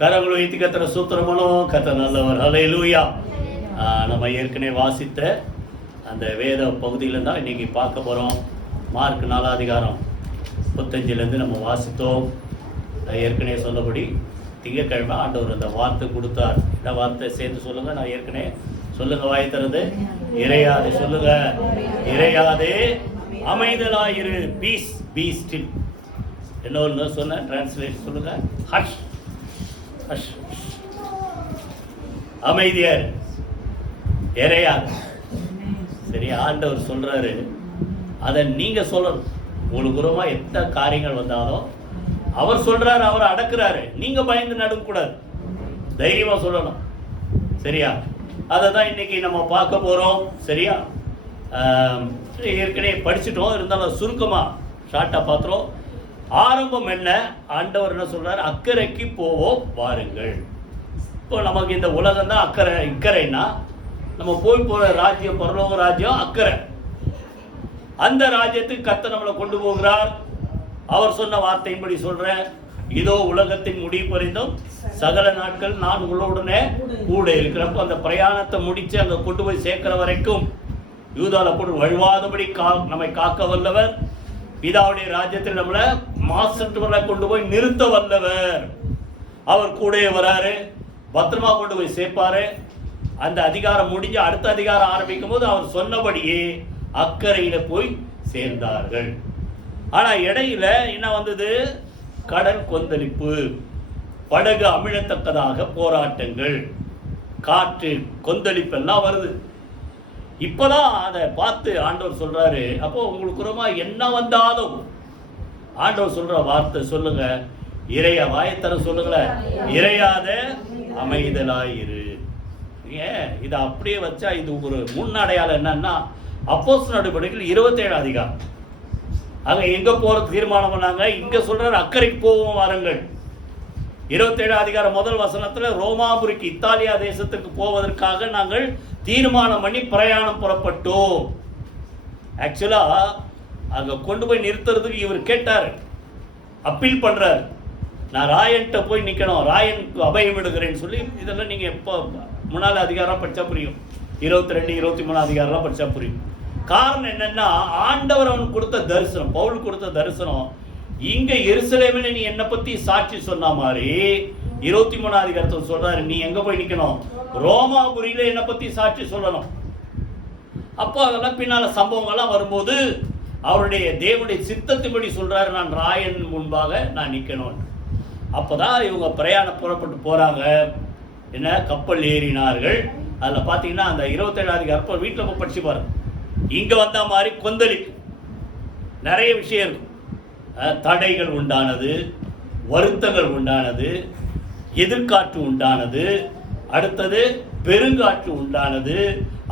கரங்களை வைத்து கத்திர சூத்திரமனும் கத்த நல்லவர். ஹல்லேலூயா. நம்ம ஏற்கனவே வாசித்த அந்த வேத பகுதியில் தான் இன்றைக்கி பார்க்க போகிறோம். மார்க் 4 அதிகாரம் 35 நம்ம வாசித்தோம். ஏற்கனவே சொன்னபடி திங்கட்கிழமை ஆண்டவர் அந்த வார்த்தை கொடுத்தார். இந்த வார்த்தை சேர்ந்து சொல்லுங்கள். நான் ஏற்கனவே சொல்லுங்கள், வாய் திறந்து இறையாதே சொல்லுங்கள். இறையாதே, அமைதலாயிரு, பீஸ் பீ ஸ்டில். என்ன ஒன்று சொன்ன டிரான்ஸ்லேட் சொல்லுங்கள். ஹஷ் ஹஷ், அமைதியார், இறையாது. சரி, ஆண்டவர் சொல்றாரு, அதை நீங்க சொல்லணும். உங்களுக்கு புறமா எத்தனை காரியங்கள் வந்தாலும் அவர் சொல்றாரு, அவர் அடக்குறாரு. நீங்க பயந்து நடுக்கூடாது, தைரியமா சொல்லணும். சரியா? அதை தான் இன்னைக்கு நம்ம பார்க்க போறோம். சரியா? ஏற்கனவே படிச்சுட்டோம், இருந்தாலும் சுருக்கமா ஷார்ட்டா பார்த்துறோம். ஆரம்பம் என்ன? ஆண்டவர் என்ன சொல்றாரு? அக்கறைக்கு போவோம் வாருங்கள். இப்போ நமக்கு இந்த உலகம் தான் அக்கறை. இக்கரைன்னா நம்ம போற ராஜ்யம், பரலோக ராஜ்யம் அக்கறை. அந்த ராஜ்யத்துக்கு கர்த்தர் நம்மளை கொண்டு போகிறார். அவர் சொன்ன வார்த்தையின்படி சொல்றேன், இதோ உலகத்தின் முடிவு பரிந்தும் சகல நாட்கள் நான் உங்களுடனே கூட இருக்கிறப்போ அந்த பிரயாணத்தை முடிச்சு அங்க கொண்டு போய் சேர்க்கிற வரைக்கும் யூதால போட்டு வழுவாதபடி நம்மை காக்க வல்லவர். பிதாவுடைய ராஜ்யத்தில் நம்மளை மாசத்துவரை கொண்டு போய் நிறுத்த வல்லவர். அவர் கூட வராரு, பத்திரமா கொண்டு போய் சேர்ப்பாரு. அந்த அதிகாரம் முடிஞ்சு அடுத்த அதிகாரம் ஆரம்பிக்கும் போது அவர் சொன்னபடியே அக்கறையில போய் சேர்ந்தார்கள். ஆனா இடையில என்ன வந்தது? கடல் கொந்தளிப்பு, படகு அமிழத்தக்கதாக போராட்டங்கள், காற்று கொந்தளிப்பு எல்லாம் வருது. இப்பதான் அதை பார்த்து ஆண்டவர் சொல்றாரு, அப்போ உங்களுக்கு என்ன வந்தாலும் ஆண்டவர் சொல்ற வார்த்தை சொல்லுங்க, இறைய வாயத்தர சொல்லுங்களேன், இறையாத அமைதலாயிரு. ஏன் இதை அப்படியே வச்சா இது ஒரு முன்னடையாளம் என்னன்னா, அப்போஸ்தலர் நடவடிக்கைகள் 27 அதிகாரம். அங்க எங்க போறது தீர்மானம் பண்ணாங்க. இங்க சொல்றாரு அக்கறைக்கு போவோம் வாருங்கள். 27 அதிகாரம் முதல் வசனத்துல ரோமாபுரிக்கு, இத்தாலியா தேசத்துக்கு போவதற்காக நாங்கள் தீர்மானம் பண்ணி பிரயாணம் புறப்பட்டோம். ஆக்சுவலா அங்க கொண்டு போய் நிறுத்துறதுக்கு இவர் கேட்டார், அப்பீல் பண்றார். நான் ராயன்கிட்ட போய் நிக்கணும், ராயனுக்கு அபயம் விடுகிறேன்னு சொல்லி. இதெல்லாம் நீங்க எப்போ முன்னாள் அதிகாரம் படிச்சா புரியும், 22, 23 அதிகாரம் படிச்சா புரியும். காரணம் என்னன்னா, ஆண்டவர் அவனுக்கு கொடுத்த தரிசனம், பவுல் கொடுத்த தரிசனம். இங்க எருசலேமில் நீ என்னை பத்தி சாட்சி சொன்ன மாதிரி 23 அதிகாரத்தில் சொல்றாரு, நீ எங்க போய் நிக்கணும்? ரோமாபுரியில என்னை பத்தி சாட்சி சொல்லணும். அப்போ அதெல்லாம் பின்னால சம்பவங்கள்லாம் வரும்போது அவருடைய தேவனுடைய சித்தத்தின்படி சொல்றாரு, நான் ராயன் முன்பாக நான் நிக்கணும். அப்போதான் இவங்க பிரயாணம் புறப்பட்டு போறாங்க. என்ன, கப்பல் ஏறினார்கள். அதில் பார்த்தீங்கன்னா அந்த 27 அதிகாரம் வீட்டில் போய் படிச்சு பாருங்க. இங்கே வந்த மாதிரி கொந்தளிப்பு நிறைய விஷயம் இருக்கும். தடைகள் உண்டானது, வருத்தங்கள் உண்டானது, எதிர்காற்று உண்டானது, அடுத்தது பெருங்காற்று உண்டானது,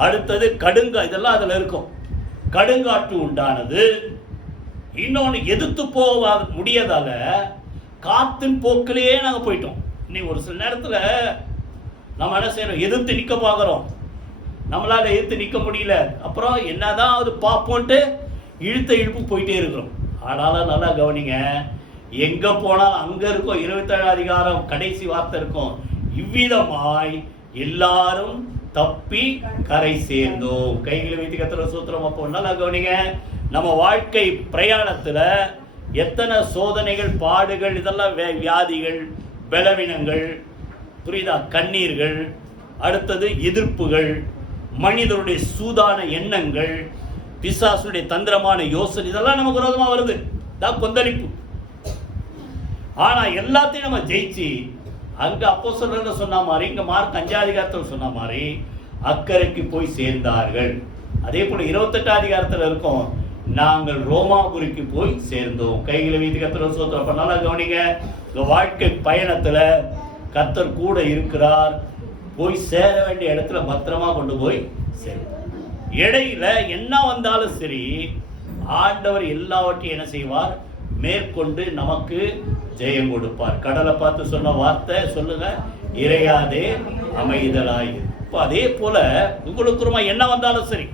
அடுத்தது இதெல்லாம் அதில் இருக்கும். கடுங்காற்று உண்டானது. இன்னொன்று எதிர்த்து போக முடியாதால காத்தின் போக்கிலேயே நாங்கள் போயிட்டோம். இன்னைக்கு ஒரு சில நேரத்தில் நம்ம என்ன செய்யறோம்? எதிர்த்து நிற்க பார்க்குறோம், நம்மளால எதிர்த்து நிற்க முடியல. அப்புறம் என்னதான் அது பார்ப்போன்ட்டு இழுப்பு போயிட்டே இருக்கிறோம். ஆனாலும் நல்லா கவனிங்க, எங்க போனாலும் அங்க இருக்கும் 27 அதிகாரம் கடைசி வார்த்தை இருக்கும், இவ்விதமாய் எல்லாரும் தப்பி கரை சேர்ந்தோம். கைகளை வைத்து கத்திர சூத்திரம். அப்போ நல்லா கவனிங்க, நம்ம வாழ்க்கை பிரயாணத்துல எத்தனை சோதனைகள், பாடுகள், இதெல்லாம் வியாதிகள், பலவீனங்கள், புரியுதா, கண்ணீர்கள், அடுத்தது எதிர்ப்புகள், மனிதனுடைய சூதான எண்ணங்கள், பிசாசுடைய தந்திரமான யோசனை, இதெல்லாம் நமக்கு விரோதமா வருது. தான் கொந்தளிப்பு. ஆனா எல்லாத்தையும் நம்ம ஜெயிச்சு அங்க அப்போஸ்தலர்கள் சொன்ன மாதிரி, இங்க மார்க் 5 அதிகாரத்தில் சொன்ன மாதிரி அக்கறைக்கு போய் சேர்ந்தார்கள். அதே போல 28 அதிகாரத்தில் இருக்கும், நாங்கள் ரோமாபுரிக்கு போய் சேர்ந்தோம். கைகளை வைத்து கர்த்தர் ஸ்தோத்திரம் பண்ணால கவனிங்க, உங்க வாழ்க்கை பயணத்துல கர்த்தர் கூட இருக்கிறார். போய் சேர வேண்டிய இடத்துல பத்திரமா கொண்டு போய் சேரும். இடையில என்ன வந்தாலும் சரி, ஆண்டவர் எல்லாவற்றையும் என்ன செய்வார்? மேற்கொண்டு நமக்கு ஜெயம் கொடுப்பார். கடலை பார்த்து சொன்ன வார்த்தை சொல்லுங்க, இறையாதே அமைதலாய். இப்போ அதே போல உங்களுக்கு என்ன வந்தாலும் சரி,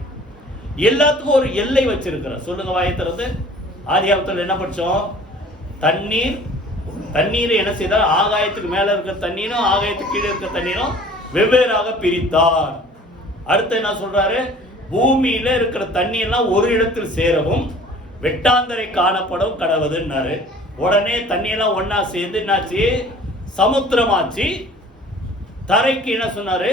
எல்லாத்துக்கும் ஒரு எல்லை வச்சிருக்கிற. சொல்லுங்க வாயத்திறது. ஆதியாகமத்தில் என்ன படிச்சோம்? தண்ணீர் தண்ணீரை என்ன செய்தார்? ஆகாயத்துக்கு மேல இருக்கிற தண்ணீரும் ஆகாயத்துக்கு கீழே இருக்கிற தண்ணீரும் வெவ்வேறாக பிரித்தார். அடுத்து என்ன சொல்றாரு? பூமியில இருக்கிற தண்ணி எல்லாம் ஒரு இடத்தில் சேரவும் வெட்டாந்தரை காணப்படும் கடவுதுன்னாரு. உடனே தண்ணியெல்லாம் ஒன்னா சேர்ந்து என்னாச்சு? சமுத்திரமாச்சு. தரைக்கு என்ன சொன்னாரு?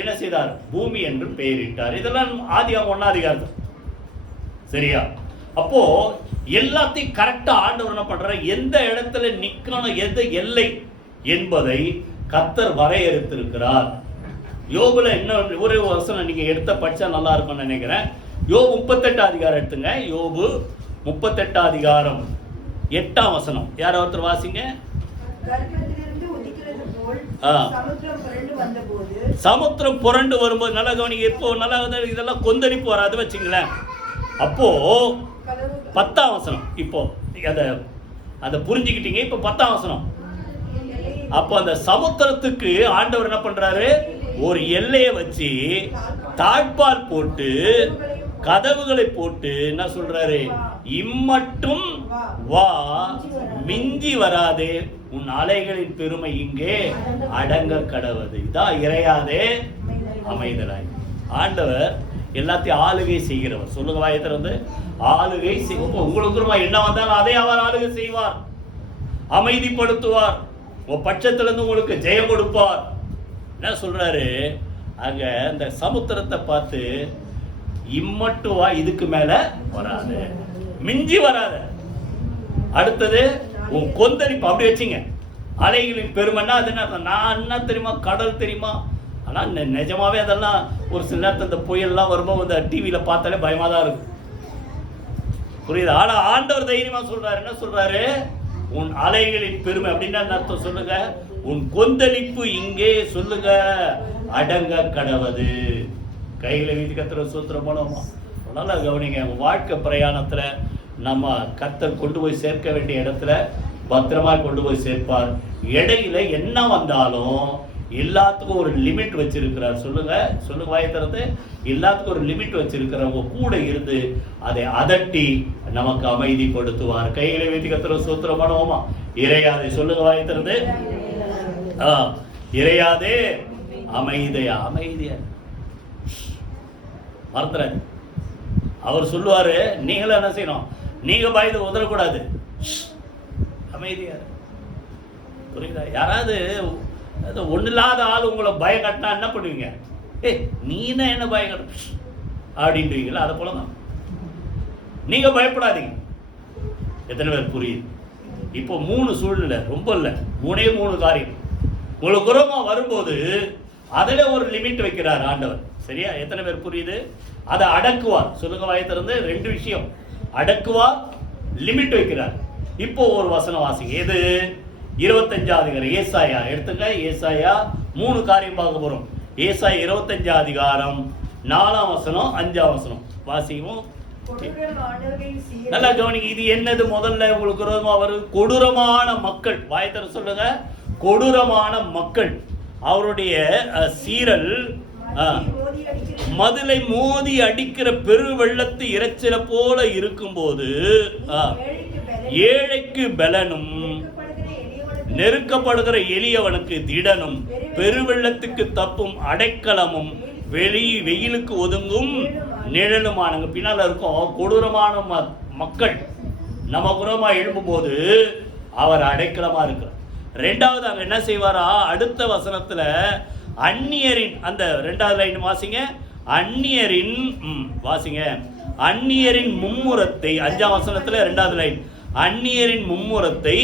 என்ன செய்தார்? பூமி என்று பெயரிட்டார். இதெல்லாம் ஆதியாகமம் 1ஆம் அதிகாரம். சரியா? அப்போ எல்லாத்தையும் கரெக்டா ஆண்டவர் என்ன பண்றாரு? எந்த இடத்துல நிக்கணும், எது எல்லை என்பதை கர்த்தர் வரையறுத்திருக்கிறார். யோபுல என்ன ஒரு வசனம் நீங்க எடுத்த படிச்சா நல்லா இருக்கும்னு நினைக்கிறேன். யோபு 38 அதிகாரம் எடுத்துங்க. யோபு 38 அதிகாரம் 8ஆம் வசனம். யார் ஒருத்தர் வாசிங்க. சமுத்திரம் புரண்டு வரும்போது நல்லா கவனிங்க. இப்போ நல்லா இதெல்லாம் கொந்தளிப்பு வராது வச்சுங்களேன். அப்போ 10ஆம் வசனம். இப்போ அதை புரிஞ்சுக்கிட்டீங்க. இப்போ 10ஆம் வசனம். அப்போ அந்த சமுத்திரத்துக்கு ஆண்டவர் என்ன பண்றாரு? ஒரு எல்லையை வச்சு தாழ்பால் போட்டு கதவுகளை போட்டு என்ன சொல்றாரு? இம்மட்டும் வா, மிஞ்சி வராதே, உன் அலைகளின் பெருமை இங்கே அடங்க கடவது. இதான் இறையாதே அமைதலாய். ஆண்டவர் எல்லாத்தையும் ஆளுகை செய்கிறவர். சொல்லுங்க வாயை திறந்து. ஆளுகை உங்களுக்கு என்ன வந்தாலும் அதை அவர் ஆளுகை செய்வார், அமைதிப்படுத்துவார், உன் பட்சத்திலிருந்து உங்களுக்கு ஜெயம் கொடுப்பார். என்ன சொல்றாரு அங்க? அந்த சமுத்திரத்தை பார்த்து இம்மட்டும் வா, இதுக்கு மேல வராது, மிஞ்சி வராது. அடுத்தது உன் கொந்தளிப்பு அப்படி வச்சுங்க. அலைகளின் பெருமைன்னா அது என்ன? நான் என்ன தெரியுமா? கடல் தெரியுமா? ஆனால் நிஜமாவே அதெல்லாம் ஒரு சில நேரத்தில் இந்த புயல்லாம் வரும்போது இந்த டிவியில் பார்த்தாலே பயமாக தான் இருக்கும். புரியுது? ஆனால் ஆண்டவர் தைரியமாக சொல்றாரு. என்ன சொல்றாரு? உன் அலைகளின் பெருமை அப்படின்னா அர்த்தம் சொல்லுங்க. உன் கொந்தளிப்பு இங்கே சொல்லுங்க அடங்க கடவது. கைகளை வீட்டு கத்துற சூத்திரம் போனோமா? நல்லா கவனிங்க. வாழ்க்கை பிரயாணத்தில் நம்ம கர்த்தர் கொண்டு போய் சேர்க்க வேண்டிய இடத்துல பத்திரமா கொண்டு போய் சேர்ப்பார். இடையில என்ன வந்தாலும் எல்லாத்துக்கும் ஒரு லிமிட் வச்சிருக்கிறார். சொல்லுங்க சொல்லுங்க வாயை திறந்து. எல்லாத்துக்கும் ஒரு லிமிட் வச்சிருக்கிறவங்க கூட இருந்து அதை அதட்டி நமக்கு அமைதிப்படுத்துவார். கைகளை வைத்து கத்துற சூத்திரம் பண்ணுவோமா? இறையாதே. சொல்லுங்க வாயை திறந்து. இறையாதே, அமைதியா. அமைதியா மறந்துறாரு. அவர் சொல்லுவாரு, நீங்களும் என்ன செய்யணும்? நீங்க பயந்து உதறக்கூடாது, அமைதியா. புரியுதா? யாராவது ஒண்ணு இல்லாத ஆள் உங்களை பயம் கட்டினா என்ன பண்ணுவீங்க? நீனா என்ன பயம் கட்ட அப்படின்றீங்களா? அதை போலதான் நீங்க பயப்படாதீங்க. எத்தனை பேர் புரியுது? இப்போ 3 சூழ்நிலை, ரொம்ப இல்லை, 3 காரியம் உங்களுக்கு குரமா வரும்போது அதுல ஒரு லிமிட் வைக்கிறார் ஆண்டவர். சரியா? எத்தனை பேர் புரியுது? அதை அடக்குவார். சொல்லுங்க வாயை திறந்து. 2 விஷயம், அடக்குவார், லிமிட் வைக்கிறார். இப்போ ஒரு வசனம் வாசிங்க. எது? 25ஆம் அதிகாரம் ஏசாயா எடுத்துங்க. ஏசாயா 3 காரியம் பார்க்க போறோம். ஏசாயா 25ஆம் அதிகாரம் 4ஆம் வசனம் 5ஆம் வசனம் வாசிக்கும். நல்லா கவனிங்க. இது என்னது? முதல்ல உங்களுக்கு விரோதமா வருது கொடூரமான மக்கள். வாயத்தர சொல்லுங்க. கொடூரமான மக்கள். அவருடைய சீரல் மதுளை மோதி அடிக்கிற பெரு வெள்ளத்து இறைச்சல போல இருக்கும்போது ஏழைக்கு பலனும் நெருக்கப்படுகிற எளியவனுக்கு திடனும் பெருவெள்ளத்துக்கு தப்பும் அடைக்கலமும் வெயிலுக்கு ஒதுங்கும் நிழலுமானங்க பின்னால இருக்கும். கொடூரமான மக்கள் நம்ம புறமா எழும்பும் போது அவர் அடைக்கலமா இருக்கிறார். 2வது அங்க என்ன செய்வாரா? அடுத்த வசனத்துல அந்நியரின், அந்த 2வது லைன் வாசிங்க. அந்நியரின் வாசிங்க. அந்நியரின் மும்முரத்தை 5ஆம் வசனத்துல 2வது லைன், அந்நியரின் மும்முரத்தை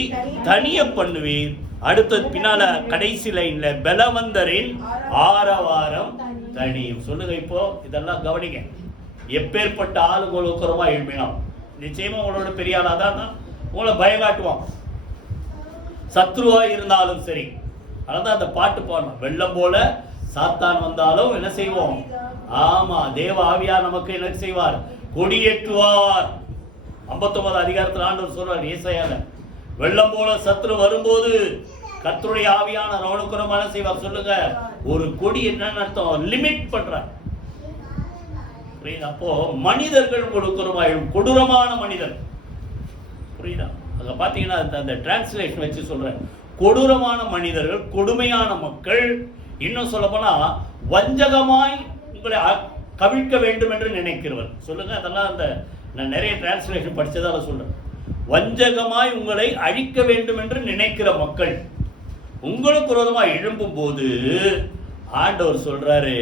தனிய பண்ணுவீர். அடுத்தது பின்னால கடைசி லைன்ல பலவந்தரின் ஆரவாரம் தனியும். சொல்லுங்க. இப்போ இதெல்லாம் கவனிங்க. எப்பேற்பட்ட ஆளுகளுக்குறமா எழுப்பினோம், நிச்சயமா உங்களோட பெரிய ஆளா தான் உங்களை பயம் காட்டுவான், சத்ருவா இருந்தாலும் சரி. அதான் அந்த பாட்டு பாடணும். வெள்ளம் போல சாத்தான் வந்தாலும் என்ன செய்வோம்? ஆமா, தேவ ஆவியார் நமக்கு என்ன செய்வார்? கொடியேற்றுவார். 59ஆம் அதிகாரத்தில் ஆண்டவர் சொல்றார் ஏசாயால, வெள்ளம் போல சத்ரு வரும்போது கர்த்தருடைய ஆவியானவர் அவனுக்கு என்ன செய்வார்? சொல்லுங்க. ஒரு கொடி என்னன்னு அர்த்தம்? லிமிட் பண்றார். அப்போ மனிதர்கள் கொடூரமான மனிதர். புரியுதா? அங்கே பார்த்தீங்கன்னா அந்த டிரான்ஸ்லேஷன் வச்சு சொல்கிறேன், கொடூரமான மனிதர்கள், கொடுமையான மக்கள், இன்னும் சொல்லப்போனால் வஞ்சகமாய் உங்களை கவிழ்க்க வேண்டும் என்று நினைக்கிறவர். சொல்லுங்க, அதெல்லாம் அந்த நான் நிறைய டிரான்ஸ்லேஷன் படித்ததால சொல்கிறேன். வஞ்சகமாய் உங்களை அழிக்க வேண்டும் என்று நினைக்கிற மக்கள் உங்களுக்கு விரோதமாக எழும்பும் போது ஆண்டவர் சொல்றாரு,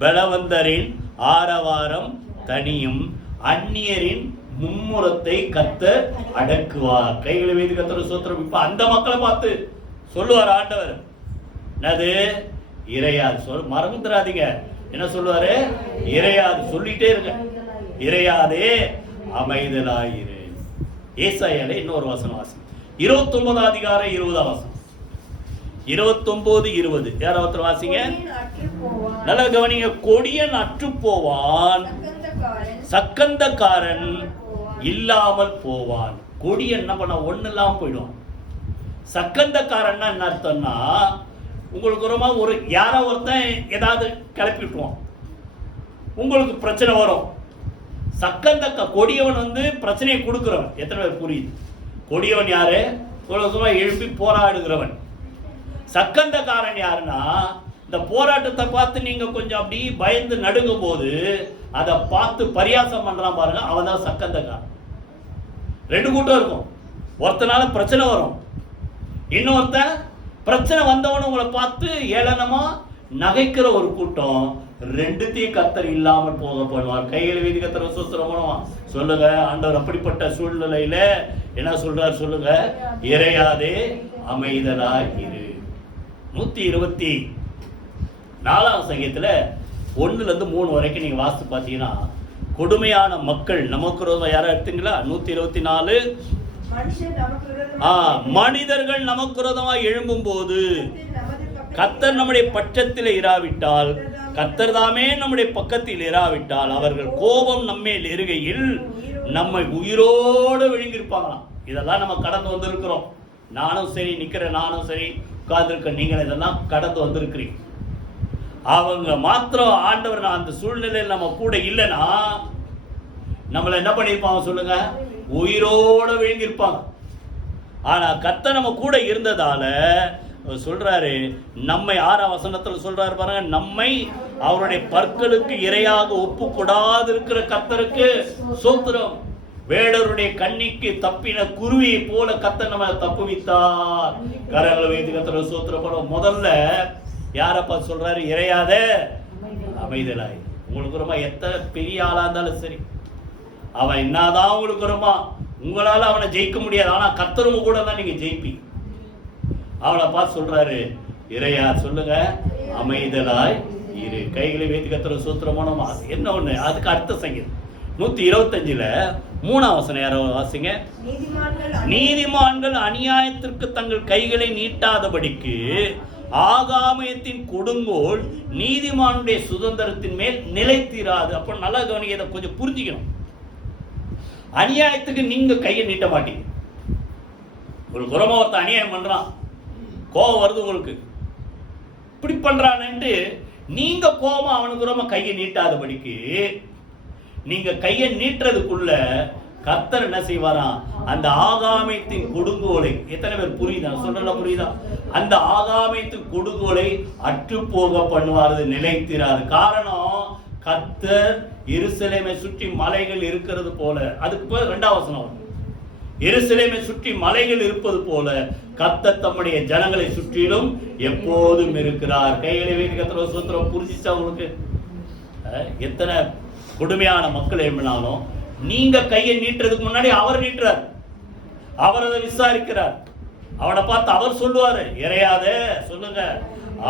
பலவந்தரின் ஆரவாரம் தனியும், அந்நியரின் மும்முரத்தை கர்த்தர் அடக்குவார். கைகளை வைத்து கர்த்தர் ஸ்தோத்திரம். இப்ப அந்த மக்களை பார்த்து சொல்லுவார் ஆண்டவர், என்னது இறையாது சொல், மறந்துடாதீங்க. என்ன சொல்லுவாரு? இறையாது சொல்லிட்டே இருங்க, இறையாதே அமைதலாயிரு. ஏசாயால இன்னொரு வசனம் வாசி, 29 அதிகாரம் 20 வசனம், 29:20. யாராவது வாசிங்க, நல்ல கவனிங்க. கொடியன் அற்று போவான், சக்கந்தக்காரன் இல்லாமல் போவான். கொடியன் என்ன பண்ண, ஒண்ணு இல்லாம போயிடுவான். சக்கந்தக்காரன்னா என்ன அர்த்தம்னா, உங்களுக்கு ஒரு யாரோ ஒருத்தன் ஏதாவது கிளப்பி விட்டுவான், உங்களுக்கு பிரச்சனை வரும். கொடியவன் பிரச்சனையை கொடுக்கிறவன். எத்தனை பேர் புரியுது? கொடியவன் யாரு? எழுப்பி போராடுகிறவன். சக்கந்தக்காரன் யாருன்னா, இந்த போராட்டத்தை பார்த்து நீங்க கொஞ்சம் அப்படி பயந்து நடுங்கும் போது அதை பார்த்து பரியாசம் பண்றான் பாருங்க, அவன் தான் சக்கந்தக்காரன். ரெண்டு கூட்டம் இருக்கும். ஒருத்தனால பிரச்சனை வரும், இன்னொருத்தன் பிரச்சனை வந்தவன உங்களை பார்த்து ஏளனமா நகைக்கிற ஒரு கூட்டம். ரெண்டுத்தையும் கர்த்தர் இல்லாமல் போக பண்ணுவார். கையில் வீதி கர்த்தர் சுத்திரம் சொல்லுங்க. ஆண்டவர் அப்படிப்பட்ட சூழ்நிலையில என்ன சொல்றார் சொல்லுங்க, இறையாதே அமைதலாய் இரு. 124 சங்கீதத்துல 1-3 வரைக்கும் நீங்க வாசித்து பார்த்தீங்கன்னா, கொடுமையான மக்கள் நமக்கு யாரா எடுத்தீங்களா? 124 மனிதர்கள் நமக்கு விரோதமாக எழும்பும் போது கர்த்தர் நம்முடைய பட்சத்தில் இராவிட்டால், கர்த்தர் தாமே நம்முடைய பக்கத்தில் இராவிட்டால், அவர்கள் கோபம் நம்மேல் எருகையில் நம்மை உயிரோடு விழுங்கிருப்பாங்களாம். இதெல்லாம் நம்ம கடந்து வந்திருக்கிறோம். நானும் சரி நிக்கிறேன், நானும் சரி உட்கார்ந்துருக்க, நீங்கள் இதெல்லாம் கடந்து வந்திருக்கிறீங்க. அவங்க மாத்திரம் ஆண்டவர் அந்த சூழ்நிலையில் நம்ம கூட இல்லைன்னா நம்மளை என்ன பண்ணியிருப்பாங்க சொல்லுங்க, உயிரோட விழுங்கிருப்பாங்க. ஆனா கர்த்தர் நம்ம கூட இருந்ததால சொல்றாரு, நம்மை 6ஆம் வசனத்துல சொல்றாரு பாருங்க, நம்மை அவருடைய பற்களுக்கு இரையாக ஒப்பு கொடாது இருக்கிற கர்த்தருக்கு சோத்திரம். வேடருடைய கண்ணிக்கு தப்பின குருவியை போல கர்த்தர் நம்ம தப்புவித்தார். கரங்களை வைத்து கர்த்தர் சோத்திரம். முதல்ல யாரப்பா சொல்றாரு? இறையாத அமைதலாய். உங்களுக்கு ரொம்ப எத்தனை பெரிய ஆளா இருந்தாலும் சரி, அவன் என்னதான் உங்களுக்கு ரொம்ப உங்களால அவனை ஜெயிக்க முடியாது, ஆனா கர்த்தரும் கூட தான் நீங்க ஜெயிப்பீங்க. அவனை பார்த்து சொல்றாரு, இறையா சொல்லுங்க, அமைதலாய் இரு. கைகளை வைத்து கர்த்தர் சூத்திரமான என்ன ஒண்ணு. அதுக்கு அடுத்த சங்கீதம் 125 3ஆம் வசனம் யாரோ வாசிங்க. நீதிமான்கள் அநியாயத்திற்கு தங்கள் கைகளை நீட்டாதபடிக்கு ஆகாமயத்தின் கொடுங்கோல் நீதிமானுடைய சுதந்திரத்தின் மேல் நிலைத்திராது. அப்ப நல்லா கவனிக்க, இதை கொஞ்சம் புரிஞ்சுக்கணும். அநியாயத்துக்கு நீங்க கையை நீட்ட மாட்டீங்க. உங்களுக்கு உரமா ஒருத்த அநியாயம் பண்றான், கோபம் வருது உங்களுக்கு, இப்படி பண்றான்னு நீங்க கோபமா அவனுக்கு உரமா கையை நீட்டாதபடிக்கு, நீங்க கையை நீட்டுறதுக்குள்ள கர்த்தர் என்ன செய்வாராம், அந்த ஆகாமயத்தின் கொடுங்கோலை, எத்தனை பேர் புரியுதா சொல்றல, புரியுதா? அந்த ஆகாமயத்தின் கொடுங்கோலை அற்று போக பண்ணுவார், நிலைத்திராது. காரணம், கர்த்தர் எருசலேமை சுற்றி மலைகள் இருக்கிறது போல. அதுக்கு 2ஆம் வசனம், எருசலேமை சுற்றி மலைகள் இருப்பது போல கர்த்தர் தம்முடைய ஜனங்களை சுற்றிலும் எப்போதும் இருக்கிறார். கைகளை வைத்து கர்த்தர் சூத்திரம் புரிஞ்சிச்சா உங்களுக்கு? எத்தனை கொடுமையான மக்கள் எழுப்பினாலும் நீங்க கையை நீட்டுறதுக்கு முன்னாடி அவர் நீட்டுறார், அவர் அதை விசாரிக்கிறார். அவனை பார்த்து அவர் சொல்லுவாரு, இறையாத சொல்லுங்க,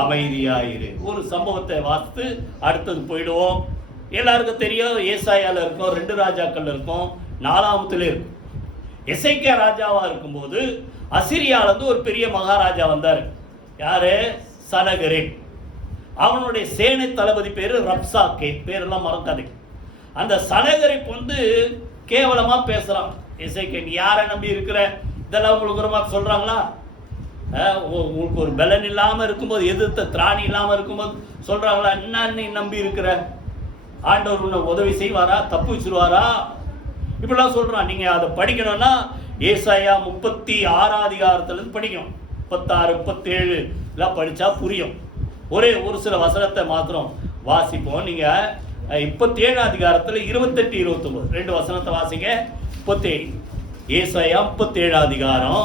அமைதியாயிரு. ஒரு சம்பவத்தை வாசித்து அடுத்தது போயிடுவோம். எல்லாருக்கும் தெரியும், ஏசாயால இருக்கும், 2 ராஜாக்கள் இருக்கும், 4ஆமத்துல இருக்கும். எசேக்கியா ராஜாவா இருக்கும்போது அசிரியால இருந்து ஒரு பெரிய மகாராஜா வந்தார். யாரு? சனகரிப். அவனுடைய சேனை தளபதி பேரு ரப்சாக்கே. பேரெல்லாம் மறக்காதீங்க. அந்த சனகரிப் கேவலமா பேசுறான். எசேக்கியா, நீ யாரை நம்பி இருக்கிற? இதெல்லாம் உங்களுக்கு ரொம்ப சொல்றாங்களா? உங்களுக்கு ஒரு பலன் இல்லாம இருக்கும்போது, எதிர்த்த திராணி இல்லாம இருக்கும்போது சொல்றாங்களா? என்ன நீ நம்பி இருக்கிற? ஆண்டவர் உன்னை உதவி செய்வாரா? தப்பு வச்சிருவாரா? இப்படிலாம் சொல்றான். நீங்க அதை படிக்கணும்னா ஏசாயா 36 அதிகாரத்திலிருந்து படிக்கணும். 36, 37 எல்லாம் படிச்சா புரியும். ஒரு சில வசனத்தை மாத்திரம் வாசிப்போம். நீங்க 37 அதிகாரத்தில் 28, 29 2 வசனத்தை வாசிங்க. 37 ஏசாயா 37 அதிகாரம்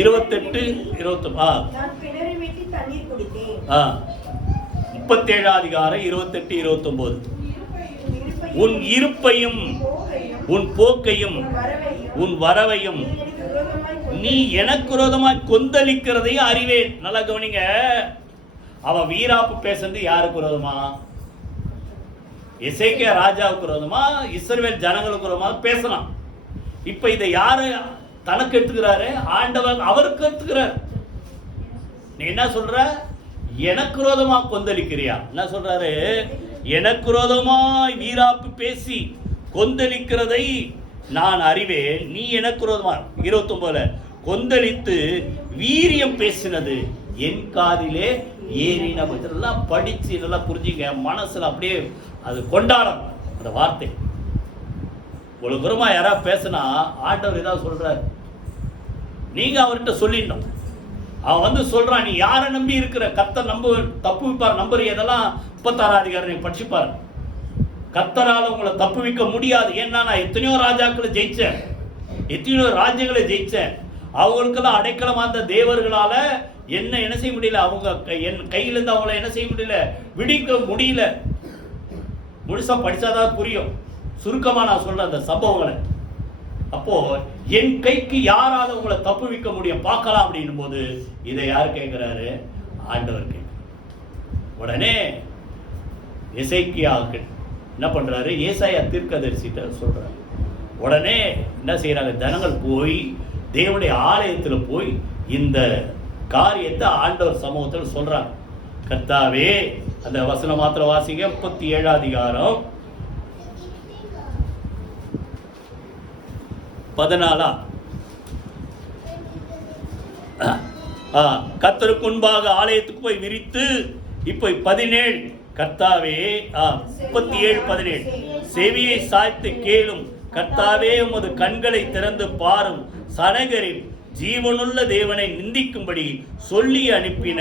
28, 29. 37 அதிகாரம் 28, 29. உன் இருப்பையும் உன் போக்கையும் உன் வரவையும் நீ எனக்கு விரோதமாய் கொந்தளிக்கிறதையும் அறிவேன். நல்லா கவனிங்க. அவன் வீராப்பு பேசுறது யாருக்கு விரோதமா? எசேக்கியா ராஜாவுக்கு விரோதமா, இஸ்ரவேல் ஜனங்களுக்கு விரோதமா பேசலாம். இப்ப இதை யாரு தனக்கு எடுத்துக்கிறாரு? ஆண்டவர் அவருக்கு எடுத்துக்கிறார். நீ என்ன சொல்ற? எனக்கு விரோதமா கொந்தளிக்கிறியா? என்ன சொல்றாரு? எனக்கு விரோதமாய் வீராப்பு பேசி கொந்தளிக்கிறதை நான் அறிவேன். நீ எனக்கு விரோதமா 29 கொந்தளித்து வீரியம் பேசினது என் காதிலே ஏறின. இதெல்லாம் படிச்சு இதெல்லாம் புரிஞ்சுங்க. மனசுல அப்படியே அது கொண்டாடணும் அந்த வார்த்தை. ஒரு குருமா யாராவது பேசினா ஆண்டவர் ஏதாவது சொல்றாரு, நீங்க அவர்கிட்ட சொல்லிடணும். அவன் சொல்றான், நீ யாரை நம்பி இருக்கிற? கர்த்தர் தப்புவிப்பார் நம்புற. இதெல்லாம் 36 அதிகாரம் நீங்க படிச்சுப்பாரு. கர்த்தரால உங்களை தப்புவிக்க முடியாது. ஏன்னா நான் எத்தனையோ ராஜாக்களை ஜெயிச்சேன், எத்தனையோ ராஜ்யங்களை ஜெயிச்சேன். அவங்களுக்கெல்லாம் அடைக்கலம் அந்த தேவர்களால என்ன செய்ய முடியல. அவங்க என் கையிலிருந்து அவங்கள என்ன செய்ய முடியல, விடிக்க முடியல. முழுசா படிச்சாதான் புரியும். சுருக்கமா நான் சொல்றேன் அந்த சம்பவங்களை. அப்போ என் கைக்கு யாரால உங்களை தப்புவிக்க முடியும் பார்க்கலாம் அப்படின்னும் போது இதை யார் கேட்கிறாரு? ஆண்டவர் கேட்க. உடனே எசேக்கியாவுக்கு என்ன பண்றாரு? ஏசாயா தீர்க்கதரிசிட்ட சொல்றாரு. உடனே என்ன செய்யறாங்க? ஜனங்கள் போய் தேவனுடைய ஆலயத்துல போய் இந்த காரியத்தை ஆண்டவர் சமூகத்தில் சொல்றாங்க. கர்த்தாவே, அந்த வசனம் மாத்திரம் வாசிங்க. 37 அதிகாரம் 14. கர்த்தருக்கு முன்பாக ஆலயத்துக்கு போய் விரித்து. இப்போ 17 கர்த்தாவே 37, 17 செவியை சாய்த்து கேளும். கர்த்தாவே, உமது கண்களை திறந்து பாரும். சனகரில் ஜீவனுள்ள தேவனை நிந்திக்கும்படி சொல்லி அனுப்பின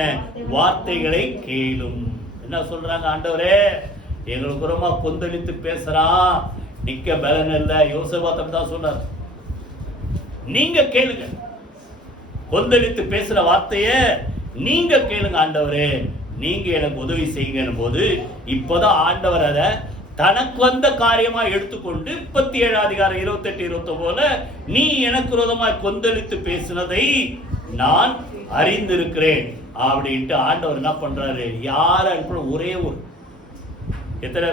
வார்த்தைகளை கேளும். என்ன சொல்றாங்க? ஆண்டவரே, எங்களுக்கு ரொம்ப கொந்தளித்து பேசுறான், நிக்க பலன் இல்லை. யோசபாத்தம் தான் சொல்றாரு, நீங்க கேளுங்க. கொந்தளித்து பேசுற வார்த்தைய நீங்க கேளுங்க. ஆண்டவரே, நீங்க எனக்கு உதவி செய்யுங்க போது இப்பதான் ஆண்டவர் அதை தனக்கு வந்த காரியமா எடுத்துக்கொண்டு 37 அதிகாரம் 28, 29 நீ எனக்கு விரோதமாய் கொந்தளித்து பேசினதை நான் அறிந்திருக்கிறேன் அப்படின்ட்டு ஆண்டவர் என்ன பண்றாரு? யார் அனுப்புற? ஒரே ஒரு, எத்தனை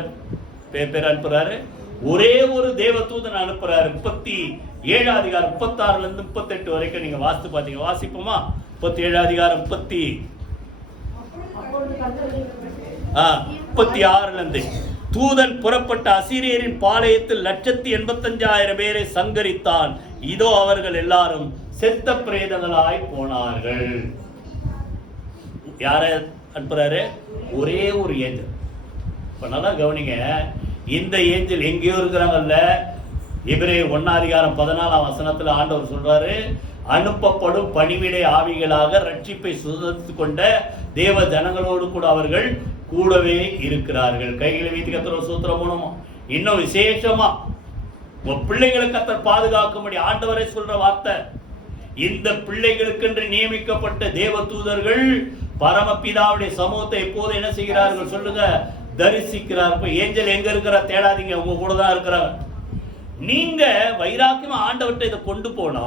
பேர் அனுப்புறாரு? ஒரே ஒரு தேவதூதன் அனுப்புறாரு. 37 அதிகாரம் 36 இருந்து 38 வரைக்கும் நீங்க வாசித்து பாத்தீங்க. வாசிப்போமா? 37 அதிகாரம் 36 இருந்து. தூதன் புறப்பட்ட அசீரியரின் பாளையத்தில் 185,000 பேரை சங்கரித்தான். இதோ அவர்கள் எல்லாரும் செத்த பிரேதங்களாய் போனார்கள். யார அனுப்புறாரு? ஒரே ஒரு ஏஞ்சல். இப்ப நல்லா கவனிங்க. இந்த ஏஞ்சல் எங்கேயோ இருக்கிறாங்கல்ல. எபிரேயர் 1 அதிகாரம் 14 வசனத்துல ஆண்டவர் சொல்றாரு, அனுப்பப்படும் பணிவிடை ஆவிகளாக ரட்சிப்பை சுதந்திரித்துக் கொண்ட தேவ ஜனங்களோடு கூட அவர்கள் கூடவே இருக்கிறார்கள். கைகளை வைத்து கர்த்தர் சூத்திரம் போனோமா? இன்னும் விசேஷமா உங்க பிள்ளைகளை கர்த்தர் பாதுகாக்கும்படி ஆண்டவரே சொல்ற வார்த்தை, இந்த பிள்ளைகளுக்கென்று நியமிக்கப்பட்ட தேவ தூதர்கள் பரமபிதாவுடைய சமூகத்தை எப்போது என்ன செய்கிறார்கள் சொல்லுங்க? தரிசிக்கிறார்கள். ஏஞ்சல் எங்க இருக்கிற தேடாதீங்க, உங்க கூட தான் இருக்கிறாங்க. நீங்க வைராக்கியமா ஆண்டவர்கிட்ட இதை கொண்டு போனா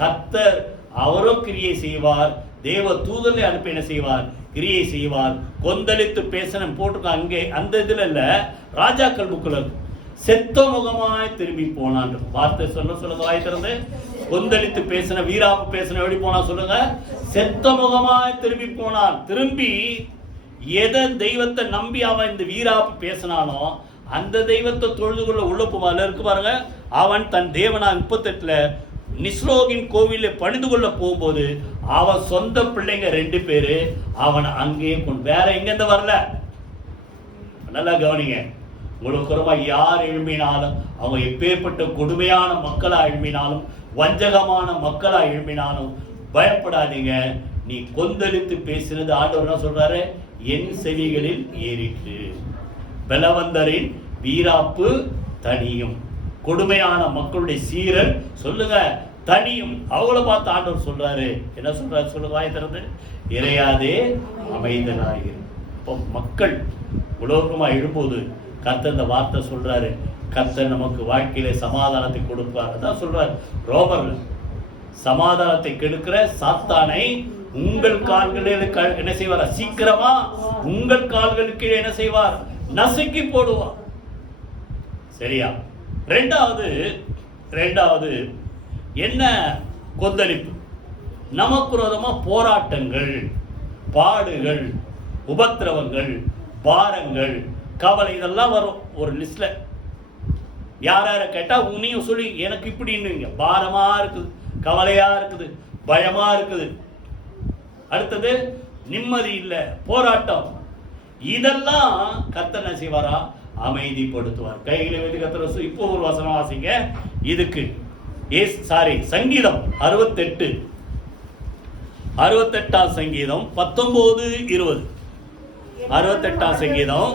கர்த்தர் அவரும் கிரியை செய்வார். தேவ தூதர்களை அனுப்பி என்ன செய்வார்? கிரியை செய்வார். கொந்தளித்து பேசணும் போட்டிருக்க அங்கே அந்த இதுல இல்ல, ராஜாக்கள் புக்குல செத்த முகமாய் திரும்பி போனான் வார்த்தை சொல்லுங்க. வாய் திறந்து கொந்தளித்து பேசின வீராப்பு பேசின எப்படி போனா சொல்லுங்க? செத்த முகமாய் திரும்பி போனான். திரும்பி எதை தெய்வத்தை நம்பி அவன் இந்த வீராப்பு பேசினானோ அந்த தெய்வத்தை தொழுது கொள்ள உள்ள போவால இருக்கு பாருங்க. அவன் தன் தேவனா 38 நிஸ்ரோகின் கோவிலில் பணிந்து கொள்ள போகும்போது அவன் சொந்த பிள்ளைங்க 2 பேரு அவன் அங்கேயே கொண்டு, வேற எங்கிருந்து வரல. நல்லா கவனிங்க. உங்களுக்கு யார் எழும்பினாலும், அவங்க எப்பேற்பட்ட கொடுமையான மக்களா எழும்பினாலும், வஞ்சகமான மக்களா எழும்பினாலும் பயப்படாதீங்க. நீ கொந்தளித்து பேசினது ஆண்டவர் என்ன சொல்றாரு? என் செவிகளில் ஏறிற்று. பலவந்தரின் வீராப்பு தனியும். கொடுமையான மக்களுடைய சீரல் சொல்லுங்க தனியும். அவங்கள பார்த்து ஆண்டவர் சொல்றாரு. என்ன சொல்றாரு சொல்லுங்க, வாய் திறந்து. இறையாதே அமைதலாயிரு. இப்போ மக்கள் உலோகமா எழும்போது கர்த்தர் இந்த வார்த்தை சொல்றாரு. கர்த்தர் நமக்கு வாழ்க்கையில சமாதானத்தை கொடுப்பார். அதான் சொல்றாரு ரோமர், சமாதானத்தை கெடுக்கிற சாத்தானை உங்கள் கால்களில் என்ன செய்வார்? சீக்கிரமா உங்கள் கால்களுக்கு என்ன செய்வார்? நசுக்கி போடுவார். சரியா? ரெண்டாவது என்ன கொந்தளிப்பு? நமக்கு விரோதமா போராட்டங்கள், பாடுகள், உபத்திரவங்கள், பாரங்கள், கவலை, இதெல்லாம் வரும் ஒரு லிஸ்ட்ல. யார கேட்டா உன்னையும் சொல்லி எனக்கு இப்படின்னு பாரமா இருக்குது, கவலையா இருக்குது, பயமா இருக்குது. அடுத்தது நிம்மதி இல்லை, போராட்டம். இதெல்லாம் கர்த்தர் என்ன செய்வாரா? அமைதிப்படுத்துவார். கைகளை வைத்து கர்த்தர். இப்போ ஒரு வசனம் வாசிங்க இதுக்கு. சங்கீதம் 68 சங்கீதம் 19, 20. 68 சங்கீதம்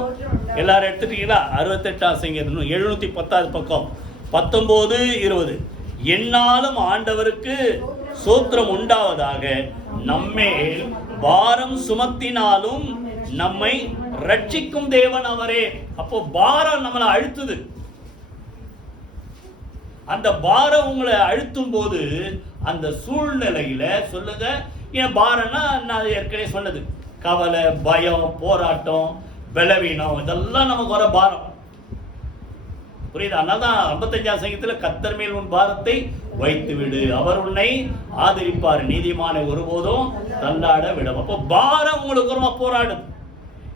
எல்லாரும் எடுத்துட்டீங்களா? 68 சங்கீதம் 710 பக்கம் 19, 20. என்னாலும் ஆண்டவருக்கு சோத்திரம் உண்டாவதாக, நம்மேல் பாரம் சுமத்தினாலும் நம்மை ரட்சிக்கும் தேவன் அவரே. அப்போ பாரம் நம்மளை அழுத்துது. அந்த பாரம் உங்களை அழுத்தும் போது அந்த சூழ்நிலையில சொல்லுங்க, ஏன் பாரம்னா நான் ஏற்கனவே சொன்னது, கவலை, பயம், போராட்டம், பலவீனம், இதெல்லாம் நமக்கு வர பாரம். புரியுது? அதனால்தான் 55 சங்கீதத்துல கர்த்தர் மேல் உன் பாரத்தை வைத்து விடு, அவர் உன்னை ஆதரிப்பார், நீதிமானை ஒருபோதும் தள்ளாட விடும். அப்போ பாரம் உங்களுக்கு ரொம்ப போராடும்.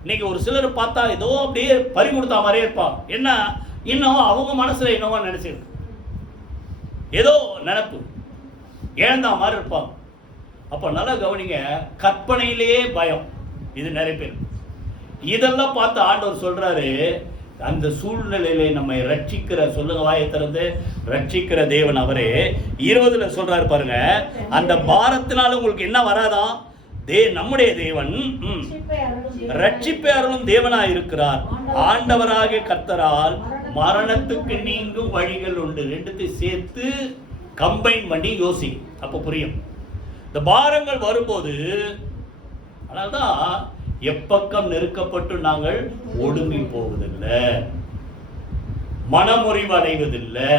இன்னைக்கு ஒரு சிலர் பார்த்தா ஏதோ அப்படியே பறி கொடுத்தா மாதிரியே இருப்பான். என்ன இன்னும் அவங்க மனசுல என்னவோ நினைச்சிருக்கு, ஏதோ நினைப்பு இழந்தா மாதிரி இருப்பாங்க. அப்ப நல்லா கவனிங்க, கற்பனையிலேயே பயம். இது நிறைய பேர். இதெல்லாம் பார்த்து ஆண்டவர் சொல்றாரு, அந்த சூழ்நிலையில நம்மை ரட்சிக்கிற, சொல்லுங்க வாயை திறந்து, ரட்சிக்கிற தேவன் அவரே. 20 சொல்றாரு பாருங்க, அந்த பாரத்தினால உங்களுக்கு என்ன வராதான்? நம்முடைய தேவன் ரட்சிப்பை அருளும் தேவனாய் இருக்கிறார். ஆண்டவராகிய கர்த்தரால் மரணத்துக்கு நீங்கும் வழிகள் உண்டு. ரெண்டுத்தையும் சேர்த்து கம்பைன் பண்ணி யோசி, அப்ப புரியும். இந்த பாரங்கள் வரும்போது, அதனால்தான் எப்பக்கம் நெருக்கப்பட்டு நாங்கள் ஒடுங்கி போவதில்லை, மனமுறிவு அடைவதில்லை.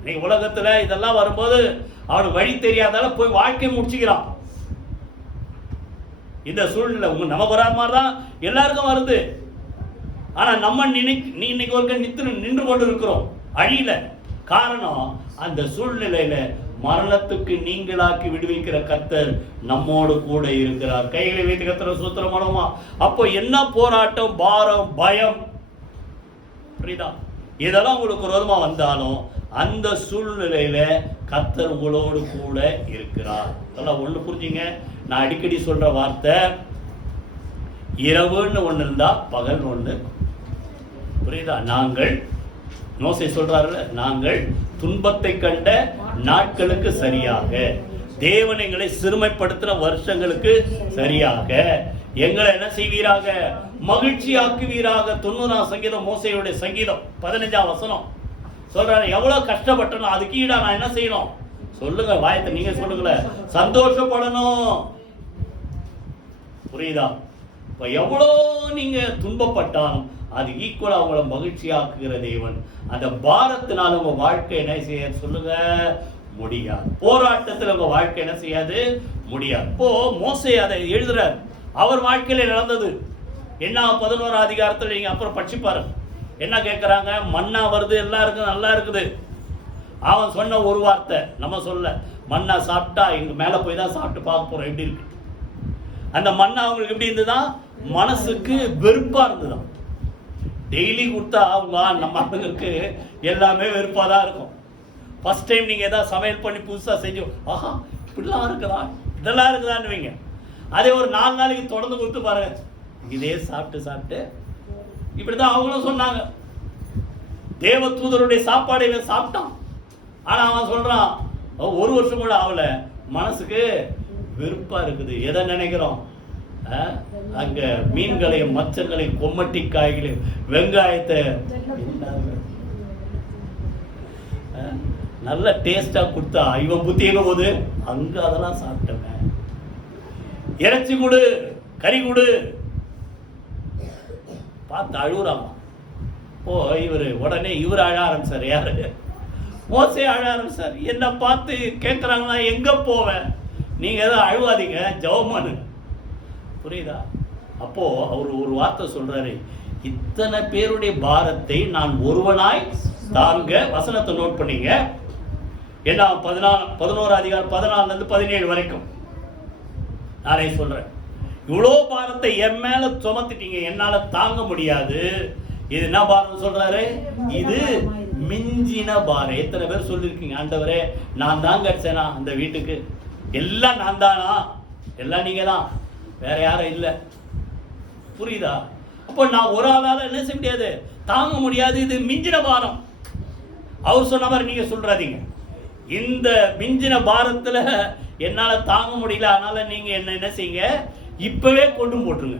இன்னைக்கு உலகத்துல இதெல்லாம் வரும்போது அவனுக்கு வழி தெரியாதால போய் வாழ்க்கை முடிச்சுக்கிறான். இந்த சூழ்நிலை நமக்கு வராத மாதிரிதான் எல்லாருக்கும் வருது. ஆனா நம்ம நீ இன்னைக்கு ஒரு நின்று கொண்டு இருக்கிறோம் அழியில. காரணம், அந்த சூழ்நிலையில மரணத்துக்கு நீங்களாக்கி விடுவிக்கிற கர்த்தர் நம்மோடு கூட இருக்கிறார். கைகளை வைத்து கர்த்தரை சூத்திரம் பண்ணுமா? அப்போ என்ன போராட்டம், பாரம், பயம், புரியுதா? இதெல்லாம் உங்களுக்கு விரோதமா வந்தாலும் அந்த சூழ்நிலையில கர்த்தர் உங்களோடு கூட இருக்கிறார். அதெல்லாம் ஒண்ணு புரிஞ்சுங்க. நான் அடிக்கடி சொல்ற வார்த்தை, இரவுன்னு ஒண்ணு இருந்தா பகல் ஒண்ணு. புரியுதா? நாங்கள், மோசே சொல்றாருல, நாங்கள் துன்பத்தை கண்ட நாட்களுக்கு சரியாக, தேவன் எங்களை சிறுமைப்படுத்தின வருஷங்களுக்கு சரியாக எங்களை என்ன செய்வீராக? மகிழ்ச்சியாக்குவீராக. 90 சங்கீதம், மோசேயுடைய சங்கீதம் 15 வசனம் சொல்றாரு. எவ்வளவு கஷ்டப்பட்டணும், அதுக்கு ஈடா நான் என்ன செய்யணும்? சொல்லுங்க, வாயத்தை நீங்க சொல்லுங்களேன். சந்தோஷப்படணும். புரியுதா? இப்ப எவ்வளோ நீங்க துன்பப்பட்டாலும் அது ஈக்குவலா அவங்கள மகிழ்ச்சியாக்குகிற தேவன். அந்த பாரத்தினால உங்க வாழ்க்கை என்ன செய்ய சொல்லுங்க முடியாது. போராட்டத்தில் உங்க வாழ்க்கை என்ன செய்யாது முடியாது. இப்போ மோசே அதை எழுதுறார். அவர் வாழ்க்கையில நடந்தது என்ன? 11 அதிகாரத்தில் நீங்க அப்புறம் படிச்சுப்பாரு. என்ன கேட்கிறாங்க? மன்னா வருது, எல்லாம் இருக்குது, நல்லா இருக்குது. அவன் சொன்ன ஒரு வார்த்தை, நம்ம சொல்ல, மன்னா சாப்பிட்டா இங்க மேல போய் தான் சாப்பிட்டு பார்க்க போறோம் எப்படி இருக்கு. அந்த மன்னா அவங்களுக்கு எப்படி இருந்துதான்? மனசுக்கு வெறுப்பா இருந்துதான். டெய்லி கொடுத்தா அவங்க நம்ம ஆளுங்களுக்கு எல்லாமே வெறுப்பா தான் இருக்கும். ஃபர்ஸ்ட் டைம் நீங்க ஏதாவது சமையல் பண்ணி புதுசா செஞ்சு, ஆஹா இப்படிலாம் இருக்குதா, இதெல்லாம் இருக்குதான்னு. அதே ஒரு 4 நாளைக்கு தொடர்ந்து கொடுத்து பாருங்க, இதே சாப்பிட்டு சாப்பிட்டு இப்படிதான் அவங்களும் சொன்னாங்க. தேவ தூதருடைய சாப்பாடை இவன் சாப்பிட்டான். ஆனா அவன் சொல்றான், ஒரு வருஷம் கூட ஆகல, மனசுக்கு வெறுப்பா இருக்குது. எதை நினைக்கிறோம்? அங்க மீன்களையும் மச்சங்களையும் கொம்மட்டி காய்களையும் வெங்காயத்தை நல்ல டேஸ்டா கொடுத்தா இவன் புத்தி எங்க போகுது? அங்க அதெல்லாம் சாப்பிட்டவன். இறைச்சி கொடு, கறி கொடு, பார்த்து அழுகுறாமா. ஓ இவரு உடனே இவர் அழ ஆரம்பிச்சார். யாரு? மோசே அழ ஆரம்பிச்சார். என்ன பார்த்து கேட்குறாங்கன்னா எங்க போவேன், நீங்க எதாவது அழுவாதீங்க, ஜெபம். புரியுதா? அப்போ அவர் ஒரு வார்த்தை சொல்றாரு, இத்தனை பேருடைய பாரத்தை நான் ஒருவனாய் தாங்க. வசனத்தை நோட் பண்ணீங்க. என்ன 11 அதிகாரம் 14 17 வரைக்கும் நானே சொல்றேன். இவ்வளோ பாரத்தை என் மேல சுமத்திட்டீங்க, என்னால தாங்க முடியாது. இது என்ன பாரம் சொல்றாரு? இது மிஞ்சின பாரம். எத்தனை பேர் சொல்லிருக்கீங்க, ஆண்டவரே நான் தான் கட்சேனா அந்த வீட்டுக்கு, எல்லாம் நான் தானா, எல்லாம் நீங்க தான், வேற யாரும் இல்லை. புரியுதா? அப்போ நான் ஒரு ஆளால என்ன செய்ய முடியாது, தாங்க முடியாது, இது மிஞ்சின பாரம். அவர் சொன்ன மாதிரி நீங்க சொல்றாதீங்க, இந்த மிஞ்சின பாரத்துல என்னால தாங்க முடியல, அதனால நீங்க என்ன செய்யுங்க, இப்பவே கொண்டு போட்டுருங்க.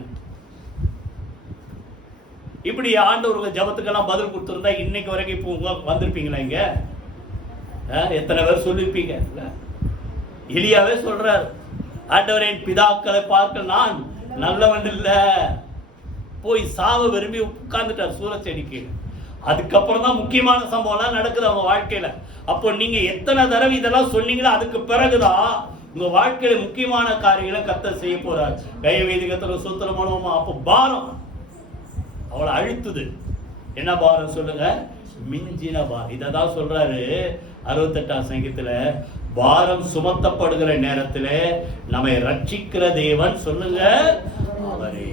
இப்படி ஆண்டவருக்கு ஜபத்துக்கெல்லாம் பதில் கொடுத்துருந்தா இன்னைக்கு வரைக்கும் இப்போ வந்திருப்பீங்களா? இங்க எத்தனை பேர் சொல்லியிருப்பீங்க? எலியாவே சொல்றார், ஆண்டவரின் பிதாக்களை பார்க்க நான் நல்லவன் இல்ல, போய் சாவ விரும்பி உட்கார்ந்துட்டார் சூரச்செடிக்கு. அதுக்கப்புறம் தான் முக்கியமான சம்பவம்லாம் நடக்குது அவங்க வாழ்க்கையில. அப்போ நீங்க எத்தனை தடவை இதெல்லாம் சொன்னீங்களோ அதுக்கு பிறகுதான் உங்க வாழ்க்கையில முக்கியமான காரியங்களை கர்த்தர் செய்ய போறார். கைவேதிகத்துல சூத்திரம் பண்ணுவோமா? அப்போ பாரம் அவளை அழுத்துது. என்ன பாரம் சொல்லுங்க? மிஞ்சின பாரம். இததான் சொல்றாரு 68ஆம் சங்கீதத்துல, பாரம் சுமத்தப்படுகிற நேரத்துல நம்மை ரட்சிக்கிற தேவன் சொல்லுங்க அவரே.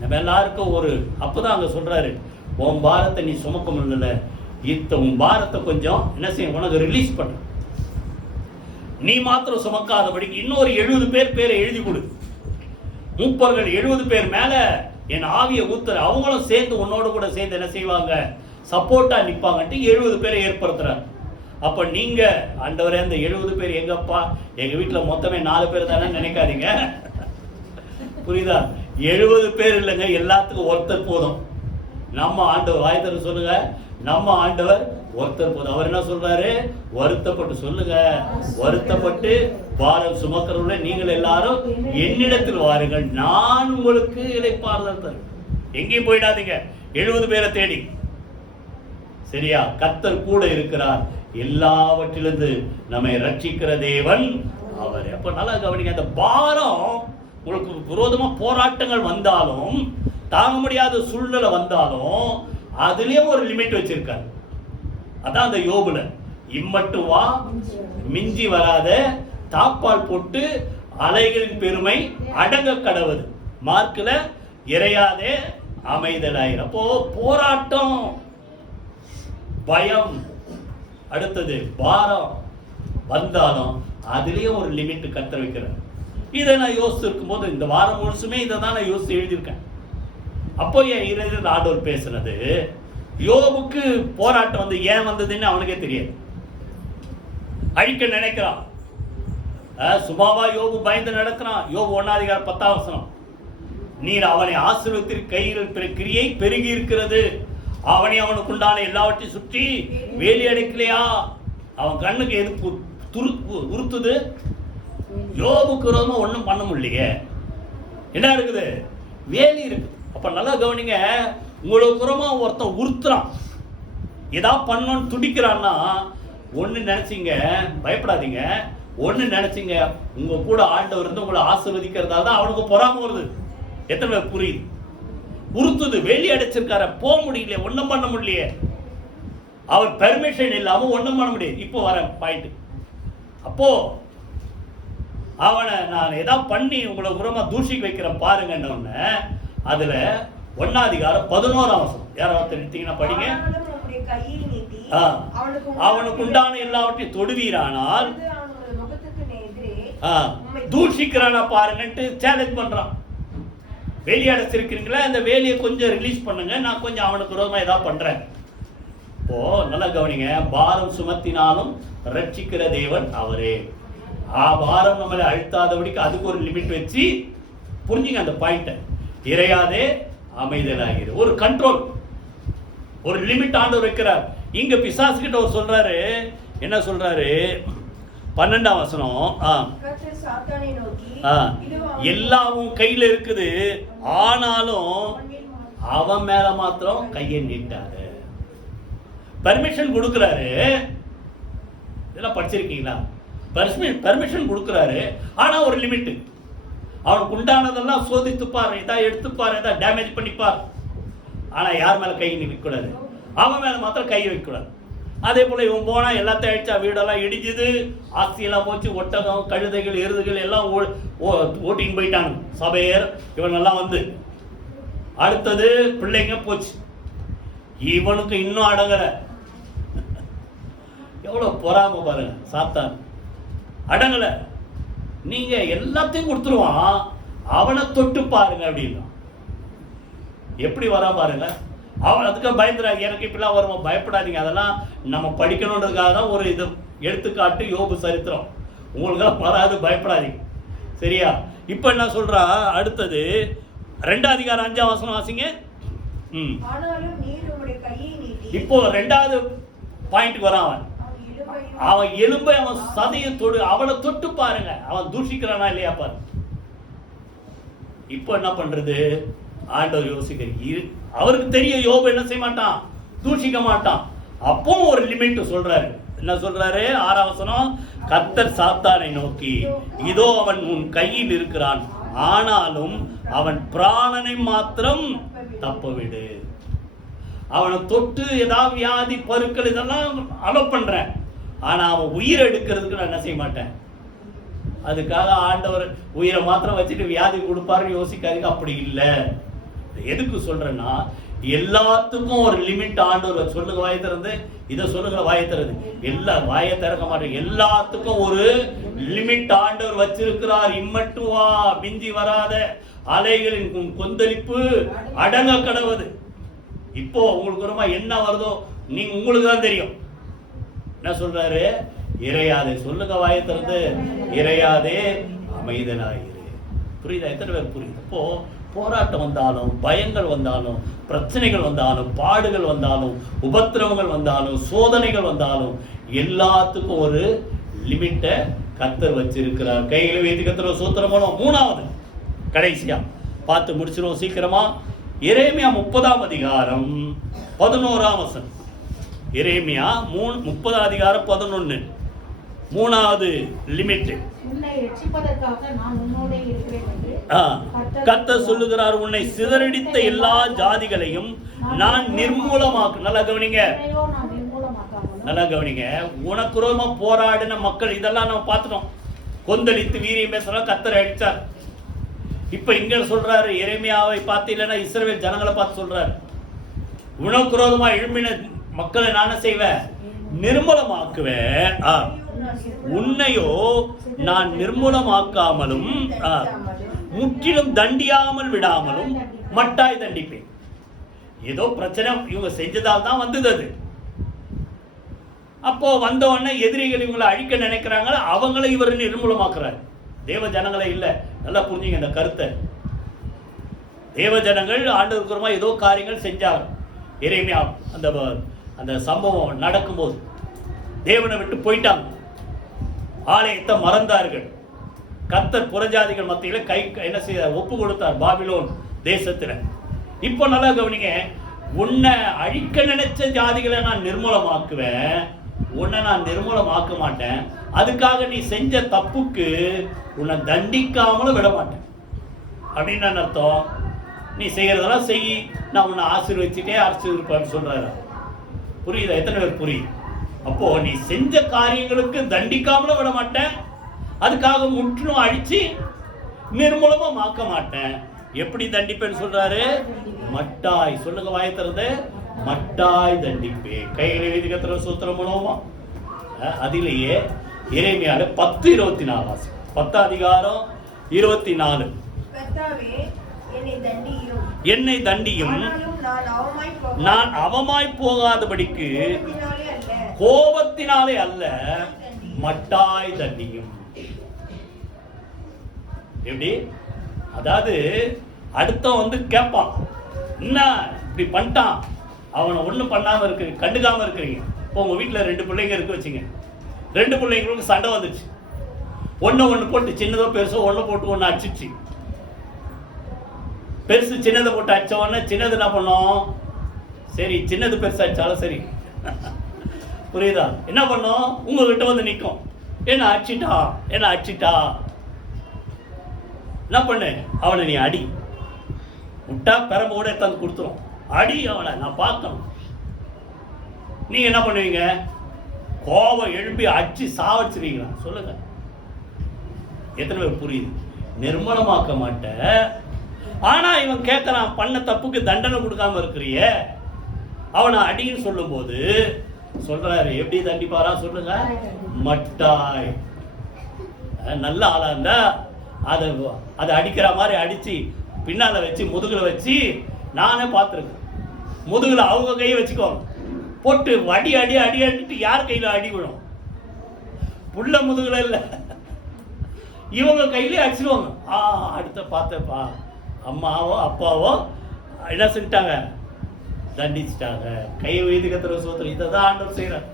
நம்ம எல்லாருக்கும் ஒரு அப்பதான் அங்க சொல்றாரு, உன் பாரத்தை நீ சுமக்க முடியல, உன் பாரத்தை கொஞ்சம் என்ன செய்ய, உனக்கு ரிலீஸ் பண்ண, நீ மாத்திரம் சுமக்காதபடிக்கு இன்னொரு 70 பேரை எழுதி கொடு. மூப்பர்கள் 70 பேர் மேல என் ஆவியை ஊத்துற, அவங்களும் சேர்ந்து உன்னோட கூட சேர்ந்து என்ன செய்வாங்க, சப்போர்ட்டா நிப்பாங்கட்டு 70 பேரை ஏற்படுத்துறாங்க. அப்ப நீங்க ஆண்டவரே அந்த 70 பேர் எங்கப்பா, எங்க வீட்டுல மொத்தமே 4 பேர் தானே நினைக்காதீங்க. புரியுதா? 70 பேர் இல்லைங்க, எல்லாத்துக்கும் ஒருத்தர் போதும். நம்ம ஆண்டவர் வாய்த்தர் சொல்லுங்க, நம்ம ஆண்டவர் ஒருத்தர் போதும். அவர் என்ன சொல்றாரு? வருத்தப்பட்டு சொல்லுங்க, வருத்தப்பட்டு பாரம் சுமக்கிறவர்களே நீங்கள் எல்லாரும் என்னிடத்தில் வாருங்கள், நான் உங்களுக்கு இளைப்பாறுதல் தருவேன். எங்கேயும் போயிடாதீங்க 70 பேரை தேடி. சரியா? கர்த்தர் கூட இருக்கிறார், எல்லாவற்றிலிருந்து நம்மை ரட்சிக்கிற தேவன் அவர். அப்ப நல்லா கவனிங்க, அந்த பாரம் உங்களுக்கு விரோதமா போராட்டங்கள் வந்தாலும், தாங்க முடியாத சூழ்நிலை வந்தாலும், அதுலயும் ஒரு லிமிட் வச்சிருக்காரு. அதான் அந்த யோபுல, இம்மட்டும் வா, மிஞ்சி வராத, தாப்பால் போட்டு அலைகளின் பெருமை அடங்க கடவுது, மார்க்ல இறையாதே அமைதலாயிரம். அப்போ போராட்டம், பயம், அடுத்தது பாரம் வந்தாலும் அதுலயும் ஒரு லிமிட் கத்த வைக்கிறேன். இதை நான் யோசிச்சு இருக்கும் போது, இந்த வாரம் முழுசுமே இதை தான் நான் யோசிச்சு எழுதியிருக்கேன். அப்போ என் இறைவன் ஆண்டவர் பேசுனது, யோபுக்கு போராட்டம் வந்து ஏன் வந்ததுன்னு அவனுக்கே தெரியாது. அழிக்க நினைக்கிறான், சுபாவா யோபு பயந்து நடக்கிறான். யோபு 1ஆம் அதிகாரம் 10ஆம் வசனம், நீர் அவனை ஆசீர்வதித்து கையில் கிரியை பெருகி இருக்கிறது, அவனை அவனுக்கு உண்டான எல்லாவற்றையும் சுற்றி வேலி அடைக்கலையா? அவன் கண்ணுக்கு எது உறுத்துது? யோபுக்கு விரோதமா ஒன்றும் பண்ண முடியலையே, என்ன இருக்குது? வேலி இருக்கு. அப்ப நல்லா கவனிங்க, உங்களுக்கு புறமா ஒருத்தன் உறுத்துறான், ஏதாவது பண்ணணும்னு துடிக்கிறான்னா, ஒண்ணு நினைச்சிங்க, பயப்படாதீங்க. ஒண்ணு நினைச்சிங்க, உங்க கூட ஆண்டவர் இருந்து உங்களை ஆசீர்வதிக்கிறதால தான் அவனுக்கு பொறாம வருது. எத்தனை பேர் புரியுது? உறுத்துது, வேலி அடைச்சிருக்கார, போக முடியல, ஒன்றும் பண்ண முடியலையே, அவர் பெர்மிஷன் இல்லாம ஒன்றும் பண்ண முடியாது. இப்போ வர பாயிண்ட், அப்போ அவனை நான் ஏதாவது பண்ணி உங்களை உரமா தூஷிக்க வைக்கிறேன் பாருங்கன்னு. அதுல 1ஆம் அதிகாரம் 11ஆம் வசனம், யாராவது எடுத்தீங்கன்னா படிங்க. அவனுக்கு உண்டான எல்லாவற்றையும் தொடுவீரானால் தூஷிக்கிறானா பாருங்கன்ட்டு சேலஞ்ச் பண்றான். வேலி அடைச்சிருக்கிறீங்களா, அந்த வேலியை கொஞ்சம் ரிலீஸ் பண்ணுங்க, நான் கொஞ்சம் அவனுக்கு விரோதமா ஏதாவது பண்றேன். இப்போ நல்லா கவனிங்க, பாரம் சுமத்தினாலும் ரட்சிக்கிற தேவன் அவரே. பாரம் நம்மளை அழுத்தாதபடிக்கு அதுக்கு ஒரு லிமிட் வச்சு புரிஞ்சுங்க அந்த பாயிண்ட. இறையாதே அமைதலாகிரு, ஒரு கண்ட்ரோல், ஒரு லிமிட் ஆண்டவர் வைக்கிறார். இங்க பிசாசு கிட்ட ஒரு சொல்றாரு, என்ன சொல்றாரு? 12ஆம் வசனம், எல்லாவும் கையில இருக்குது, ஆனாலும் அவன் மேல மாத்திரம் கையை நீட்டாரு. பர்மிஷன் கொடுக்கிறாரு, இதெல்லாம் படிச்சிருக்கீங்களா? பர்மிஷன் கொடுக்கிறாரு, ஆனா ஒரு லிமிட். அவனுக்கு உண்டானதெல்லாம் சோதித்துப்பார், ஏதா எடுத்துப்பார், ஏதா டேமேஜ் பண்ணிப்பார். ஆனா யார் மேல கை வைக்கக்கூடாது, அவன் மேல மாத்திரம் கை வைக்கக்கூடாது. அதே போல இவன் போனா எல்லாத்தையும் அழிச்சா, வீடெல்லாம் இடிஞ்சுது, ஆஸ்தியெல்லாம் போச்சு, ஒட்டகம் கழுதைகள் எருதுகள் எல்லாம் ஓட்டின்னு போயிட்டாங்க சபையர் இவனெல்லாம் வந்து. அடுத்தது பிள்ளைங்க போச்சு, இவனுக்கு இன்னும் அடங்கல. எவ்வளவு பொறாம பாருங்க சாத்தான், அடங்கல. நீங்க எல்லாத்தையும் கொடுத்துருவான், அவனை தொட்டு பாருங்க அப்படின்னா எப்படி வரா பாருங்க. அவன் அதுக்காக பயந்துறாங்க, எனக்கு இப்படிலாம் வருமா? பயப்படாதீங்க, அதெல்லாம் நம்ம படிக்கணுன்றதுக்காக தான் ஒரு இது எடுத்துக்காட்டு யோபு சரித்திரம். உங்களுக்கெல்லாம் வராது, பயப்படாதீங்க, சரியா? இப்ப என்ன சொல்றா? அடுத்தது 2ஆம் அதிகாரம் 5ஆம் வசனம் வாசிங்க. இப்போ 2வது பாயிண்ட்க்கு வரான். அவன் எலும்பை அவன் சதையை தொடு, அவனை தொட்டு பாருங்க, அவன் தூஷிக்கிறானா இல்லையா பாரு. இப்போ என்ன பண்றது? ஆண்டவர் யோசிக்க, அவருக்கு தெரியும் யோபு என்ன செய்ய மாட்டான், தூஷிக்க மாட்டான். அப்போ ஒரு லிமிட் சொல்றாரு. என்ன சொல்றாரு? 6ஆம் வசனம், கர்த்தர் சாத்தானை நோக்கி, இதோ அவன் உன் கையில் இருக்கிறான், ஆனாலும் அவன் பிராணனை மாத்திரம் தப்ப விடு. அவனை தொட்டு ஏதாவது வியாதி பருக்கள் இதெல்லாம் அலோ பண்றேன், ஆனா அவன் உயிரை எடுக்கிறதுக்கு நான் என்ன செய்ய மாட்டேன். அதுக்காக ஆண்டவர் உயிரை மாத்திரம் வச்சுட்டு வியாதி கொடுப்பாருன்னு யோசிக்காதீங்க, அப்படி இல்லை. எதுக்கு சொல்றேன்னா, எல்லாத்துக்கும் ஒரு லிமிட் ஆண்டவர். சொல்லுங்க வாயை திறந்து, இதை சொல்லுங்க வாயை திறந்து. எல்லா வாயை திறக்க மாட்டேன், எல்லாத்துக்கும் ஒரு லிமிட் ஆண்டவர் வச்சிருக்கிறார். இம்மட்டுவா மிஞ்சி வராத அலைகளின் கொந்தளிப்பு அடங்க கடவுது. இப்போ உங்களுக்கு ரொம்ப என்ன வருதோ நீங்க உங்களுக்கு தான் தெரியும். என்ன சொல்றாரு? இறையாதே, சொல்லுங்க வாயை திறந்து, இறையாதே அமைதலாயிரு. புரியுதா? எத்தனை பேர் புரியுது? இப்போ போராட்டம் வந்தாலும், பயங்கள் வந்தாலும், பிரச்சனைகள் வந்தாலும், பாடுகள் வந்தாலும், உபத்திரவங்கள் வந்தாலும், சோதனைகள் வந்தாலும், எல்லாத்துக்கும் ஒரு லிமிட்டை கர்த்தர் வச்சிருக்கிறார். கைகளை வைத்து கர்த்தர் சூத்திரம் போனோம். 3வது கடைசியா பார்த்து முடிச்சிருவோம் சீக்கிரமா. எரேமியா 30ஆம் அதிகாரம் 11ஆம் வசனம். எரேமியா 30ஆம் அதிகாரம் 11. 3வது லிமிட். கர்த்தர் சொல்லுகிறார், உன்னை சிதறடித்த எல்லா ஜாதிகளையும் நான் நிர்மூலமாக்கு. நல்லா கவனிங்க, நல்லா கவனிங்க. உனக்கு ரோமா போராடின மக்கள் இதெல்லாம் நம்ம பார்த்துட்டோம். கொந்தளித்து வீரியம் பேசலாம், கர்த்தர் அடிச்சார். இப்ப இங்க சொல்றாரு, எரேமியாவை பார்த்து இல்லைன்னா இஸ்ரவேல் ஜனங்களை பார்த்து சொல்றாரு, உனக்கு ரோதமா எழும்பின மக்களை நான் செய்வேன், நிர்மூலமாக்குவேன். உன்னையோ நான் நிர்மூலமாக்காமலும் முற்றிலும் தண்டியாமல் விடாமலும் மட்டாய் தண்டிப்பேன். ஏதோ பிரச்சனை இவங்க செஞ்சதால் தான் வந்தது அது. அப்போ வந்த உடனே எதிரிகள் இவங்களை அழிக்க நினைக்கிறாங்க, அவங்களை இவர் நிர்மூலமாக்குறாரு. தேவ ஜனங்களை இல்லை. நல்லா புரிஞ்சுங்க இந்த கருத்தை. தேவ ஜனங்கள் ஆண்டவருக்குறமா ஏதோ காரியங்கள் செஞ்சாங்க. எரேமியா அந்த சம்பவம் நடக்கும்போது தேவனை விட்டு போயிட்டாங்க, ஆலயத்தை மறந்தார்கள். கர்த்தர் புறஜாதிகள் மத்தியில் என்ன செய்தார்? ஒப்பு கொடுத்தார் பாபிலோன் தேசத்தில். இப்போ நல்லா கவனிங்க, உன்னை அழிக்க நினைச்ச ஜாதிகளை நான் நிர்மூலமாக்குவேன், உன்னை நான் நிர்மூலமாக்க மாட்டேன். அதுக்காக நீ செஞ்ச தப்புக்கு உன்னை தண்டிக்காமலும் விட மாட்டேன் அப்படின்னு அர்த்தம். நீ செய்யறதெல்லாம் செய், நான் உன்னை ஆசீர்வதிச்சுட்டே ஆசீர்வதிப்பேன்னு சொல்றாரு. புரியுதா? எத்தனை பேர் புரியுது? அப்போ நீ செஞ்ச காரியங்களுக்கு தண்டிக்காமலும் விட மாட்டேன், அதுக்காக முற்றிலும் அழிச்சு நிர்மூலமா மாக்க மாட்டேன். எப்படி தண்டிப்பேன்னு சொல்றாரு? மட்டாய். சொல்லுங்க வாயை திறந்து, மட்டாய் தண்டிப்பே. கைகளை எழுதி கத்திர சூத்திரம் பண்ணுவோமா? அதிலேயே எரேமியால 10:24 10ஆம் அதிகாரம் 24. என்னை தண்டியும் நான் அவமாய் போகாதபடிக்கு கோபத்தினாலே அல்ல மட்டாய் தண்டியும். எப்படி? அதாவது அடுத்த கேட்பான், என்ன இப்படி பண்ணிட்டான், அவனை ஒன்றும் பண்ணாம இருக்கு, கண்டுக்காம இருக்கிறீங்க. இப்போ உங்க வீட்டில் 2 பிள்ளைங்க இருக்கு வச்சுங்க. 2 பிள்ளைங்களுக்கு சண்டை வந்துச்சு. ஒன்று போட்டு சின்னதோ பெருசோ ஒன்று போட்டு ஒன்று அடிச்சிச்சு. பெருசு சின்னதை போட்டு அடிச்ச உடனே சின்னது என்ன பண்ணோம்? சரி, சின்னது பெருசு அடிச்சாலும் சரி, புரியுதா? என்ன பண்ணோம்? உங்ககிட்ட வந்து நிற்கும், என்ன அடிச்சிட்டா. என்ன பண்ணு, அவனை நீ அடி, விட்டா பெரம்போட எடுத்தாந்து கொடுத்துரும். அடி அவனை, நான் பார்க்கணும். நீங்க என்ன பண்ணுவீங்க? கோபம் எழுப்பி அடிச்சு சாவச்சிருவீங்களா? சொல்லுங்க. எத்தனை பேர் புரியுது? நிர்மலமாக்க மாட்ட. ஆனா இவன் கேட்கறான், பண்ண தப்புக்கு தண்டனை கொடுக்காம இருக்கிறிய, அவனை அடின்னு சொல்லும் போது சொல்றாரு, எப்படி தண்டிப்பாரா சொல்லுங்க? மட்டாய். நல்ல ஆளா இருந்தா அதை அடிக்கிற மாதிரி அடிச்சு பின்னால வச்சு முதுகுல வச்சு, நானே பார்த்துருக்கேன். முதுகுல அவங்க கையை வச்சுக்கோங்க, போட்டு அடி அடிட்டு யார் கையில அடி விடும்? புள்ள முதுகுல இல்ல, இவங்க கையிலே அடிச்சிருவாங்க. அடுத்த பார்த்தப்பா அம்மாவோ அப்பாவோ என்ன செஞ்சிட்டாங்க? தண்டிச்சிட்டாங்க. கை வைத்து கத்துற சோத்திரம். இதை தான் ஆண்டவர் செய்யறார்.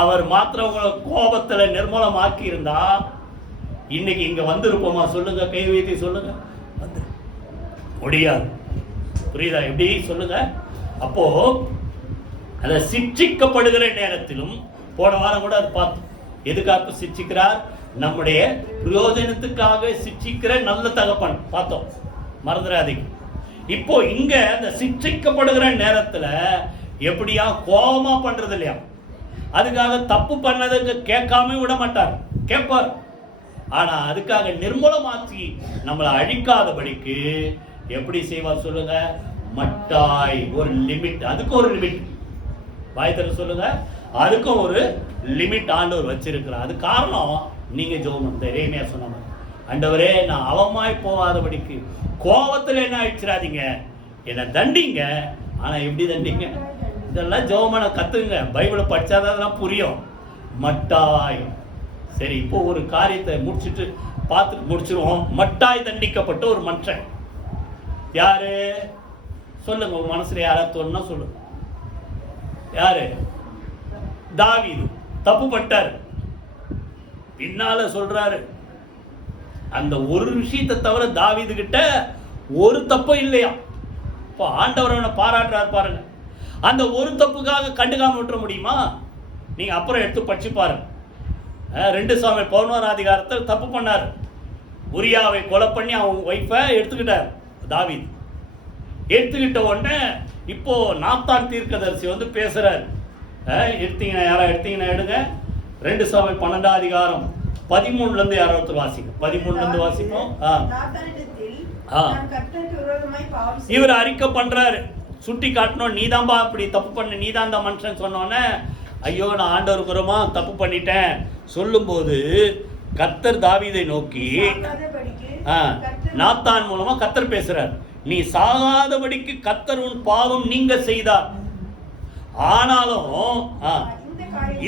அவர் மாத்திரம் உங்களை கோபத்துல நிர்மூலமாக்கி இருந்தா இன்னைக்கு இங்க வந்திருப்போமா? சொல்லுங்க, கை வைத்து சொல்லுங்க. வந்து முடியாது. புரியுதா? எப்படி சொல்லுங்க? அப்போ அதை சிட்சிக்கப்படுகிற நேரத்திலும், போன வாரம் கூட அது பார்த்தோம், எதுக்காக சிட்சிக்கிறார்? நம்முடைய பிரயோஜனத்துக்காக சிட்சிக்கிற நல்ல தகப்பன் பார்த்தோம், மறந்துடாதீங்க. இப்போ இங்க அந்த சிட்சிக்கப்படுகிற நேரத்துல எப்படியா கோபமா பண்றது இல்லையா? அதுக்காக தப்பு பண்ணதுக்கு கேட்காம விட மாட்டார், கேட்பார். ஆனா அதுக்காக நிர்மூலமாக்கி நம்மளை அழிக்காதபடிக்கு எப்படி செய்வார் சொல்லுங்க? மட்டாய். ஒரு லிமிட், அதுக்கு ஒரு லிமிட். வாய்த்தர சொல்லுங்க, அதுக்கும் ஒரு லிமிட் ஆண்டவர் வச்சிருக்கிறார். அது காரணம் நீங்க ஜெபம் தைரியமையா சொன்ன, ஆண்டவரே நான் அவமாய் போகாதபடிக்கு கோபத்துல என்ன ஆயிடுச்சிடாதீங்க, என்ன தண்டிங்க. ஆனா எப்படி தண்டிங்க? இதெல்லாம் ஜெபமான கத்துங்க, பைபிளை படிச்சாதான் அதெல்லாம் புரியும். மட்டாய். சரி, இப்போ ஒரு காரியத்தை முடிச்சுட்டு பார்த்து முடிச்சிருவோம். மட்டாய் தண்டிக்கப்பட்ட ஒரு மனுஷன் யாரு சொல்லுங்க? உங்க மனசுல யாராவது தோணுன்னா சொல்லுங்க. யாரு? தாவீது. தப்பு பட்டாரு, பின்னால சொல்றாரு. அந்த ஒரு விஷயத்தை தவிர தாவீது கிட்ட ஒரு தப்பும் இல்லையா? இப்போ ஆண்டவர் அவனை பாராட்டுறாரு பாருங்க. அந்த ஒரு தப்புக்காக கண்டுக்காம விட்டுற முடியுமா? நீங்க அப்புறம் எடுத்து படிச்சு பாருங்க. 2 சாமுவேல் 11ஆம் அதிகாரத்தில் தப்பு பண்ணார். உரியாவை கொலை பண்ணி அவங்க ஒய்ஃபை எடுத்துக்கிட்டார் தாவீது. எடுத்துக்கிட்ட உடனே இப்போ நாத்தான் தீர்க்கதரிசி வந்து பேசுறாரு. எடுத்தீங்கன்னா யாரா எடுத்தீங்கன்னா எடுங்க. 2 சாமுவேல் 12ஆம் அதிகாரம் 13ல இருந்து யாராவது வாசிக்கும். 13ல இருந்து வாசிப்போம். இவர் அறிக்கை பண்றாரு, சுட்டி காட்டணும், நீதான்பா இப்படி தப்பு பண்ண, நீதான் அந்த மனுஷன் சொன்னோன்னே, ஐயோ நான் ஆண்டவருக்கு வருமா தப்பு பண்ணிட்டேன் சொல்லும்போது கர்த்தர் தாவீதை நோக்கி நாத்தான் மூலமா கர்த்தர் பேசுறார். நீ சாகாதபடிக்கு கர்த்தர் உன் பாவம் நீங்க செய்தார். ஆனாலும்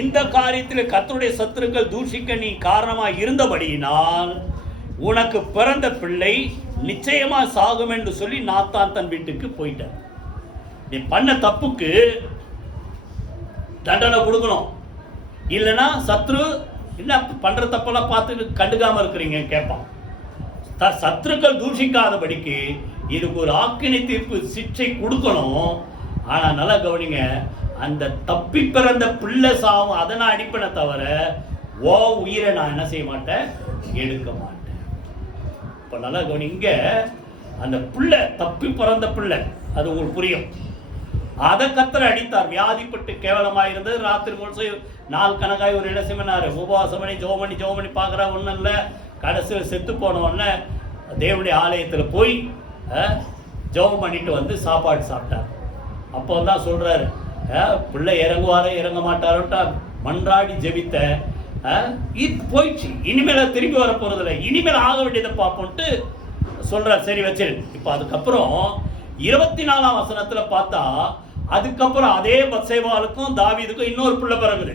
இந்த காரியத்தில் கர்த்தருடைய சத்துருக்கள் தூஷிக்க நீ காரணமா இருந்தபடியினால் உனக்கு பிறந்த பிள்ளை நிச்சயமா சாகும் என்று சொல்லி நாத்தான் தன் வீட்டுக்கு போயிட்டார். நீ பண்ண தப்புக்கு தண்டனை கொடுக்கணும், இல்லைன்னா சத்ரு என்ன பண்ற தப்பெல்லாம் பார்த்து கண்டுக்காம இருக்கிறீங்க கேட்பான். சத்துருக்கள் தூஷிக்காதபடிக்கு இதுக்கு ஒரு ஆக்கினை தீர்ப்பு சிக்ஷை கொடுக்கணும். ஆனா நல்லா கவனிங்க, அந்த தப்பி பிறந்த பிள்ளை சாவும் அதை நான் அடிப்பனை தவிர ஓ உயிரை நான் என்ன செய்ய மாட்டேன், எடுக்க மாட்டேன். இப்ப நல்லா கவனிங்க, அந்த பிள்ளை தப்பி பிறந்த பிள்ளை, அது உங்களுக்கு புரியும். அதை கர்த்தர் அடித்தார். வியாதிப்பட்டு கேவலமாயிருந்தது. ராத்திரி முழுசு நாள் கணக்காய் ஒரு என்ன செய்யினாரு, உபவாசம் பண்ணி ஜெபம் பண்ணி பார்க்குறா, ஒன்றும் இல்லை. கடைசியில் செத்து போன உடனே தேவனுடைய ஆலயத்தில் போய் ஜெபம் பண்ணிட்டு வந்து சாப்பாடு சாப்பிட்டார். அப்போ தான் சொல்றாரு, பிள்ளை இறங்குவாரோ இறங்க மாட்டாரோட்டா மன்றாடி ஜெபித்த இது போயிடுச்சு, இனிமேல் திரும்பி வர போறதில்லை, இனிமேல் ஆக வேண்டியதை பார்ப்போன்ட்டு சொல்ற சரி வச்சிரு. இப்ப அதுக்கப்புறம் 24ஆம் வசனத்துல பார்த்தா அதுக்கப்புறம் அதே பத்சேபாளுக்கும் தாவீதுக்கும் இன்னொரு பிள்ளை பிறகுது.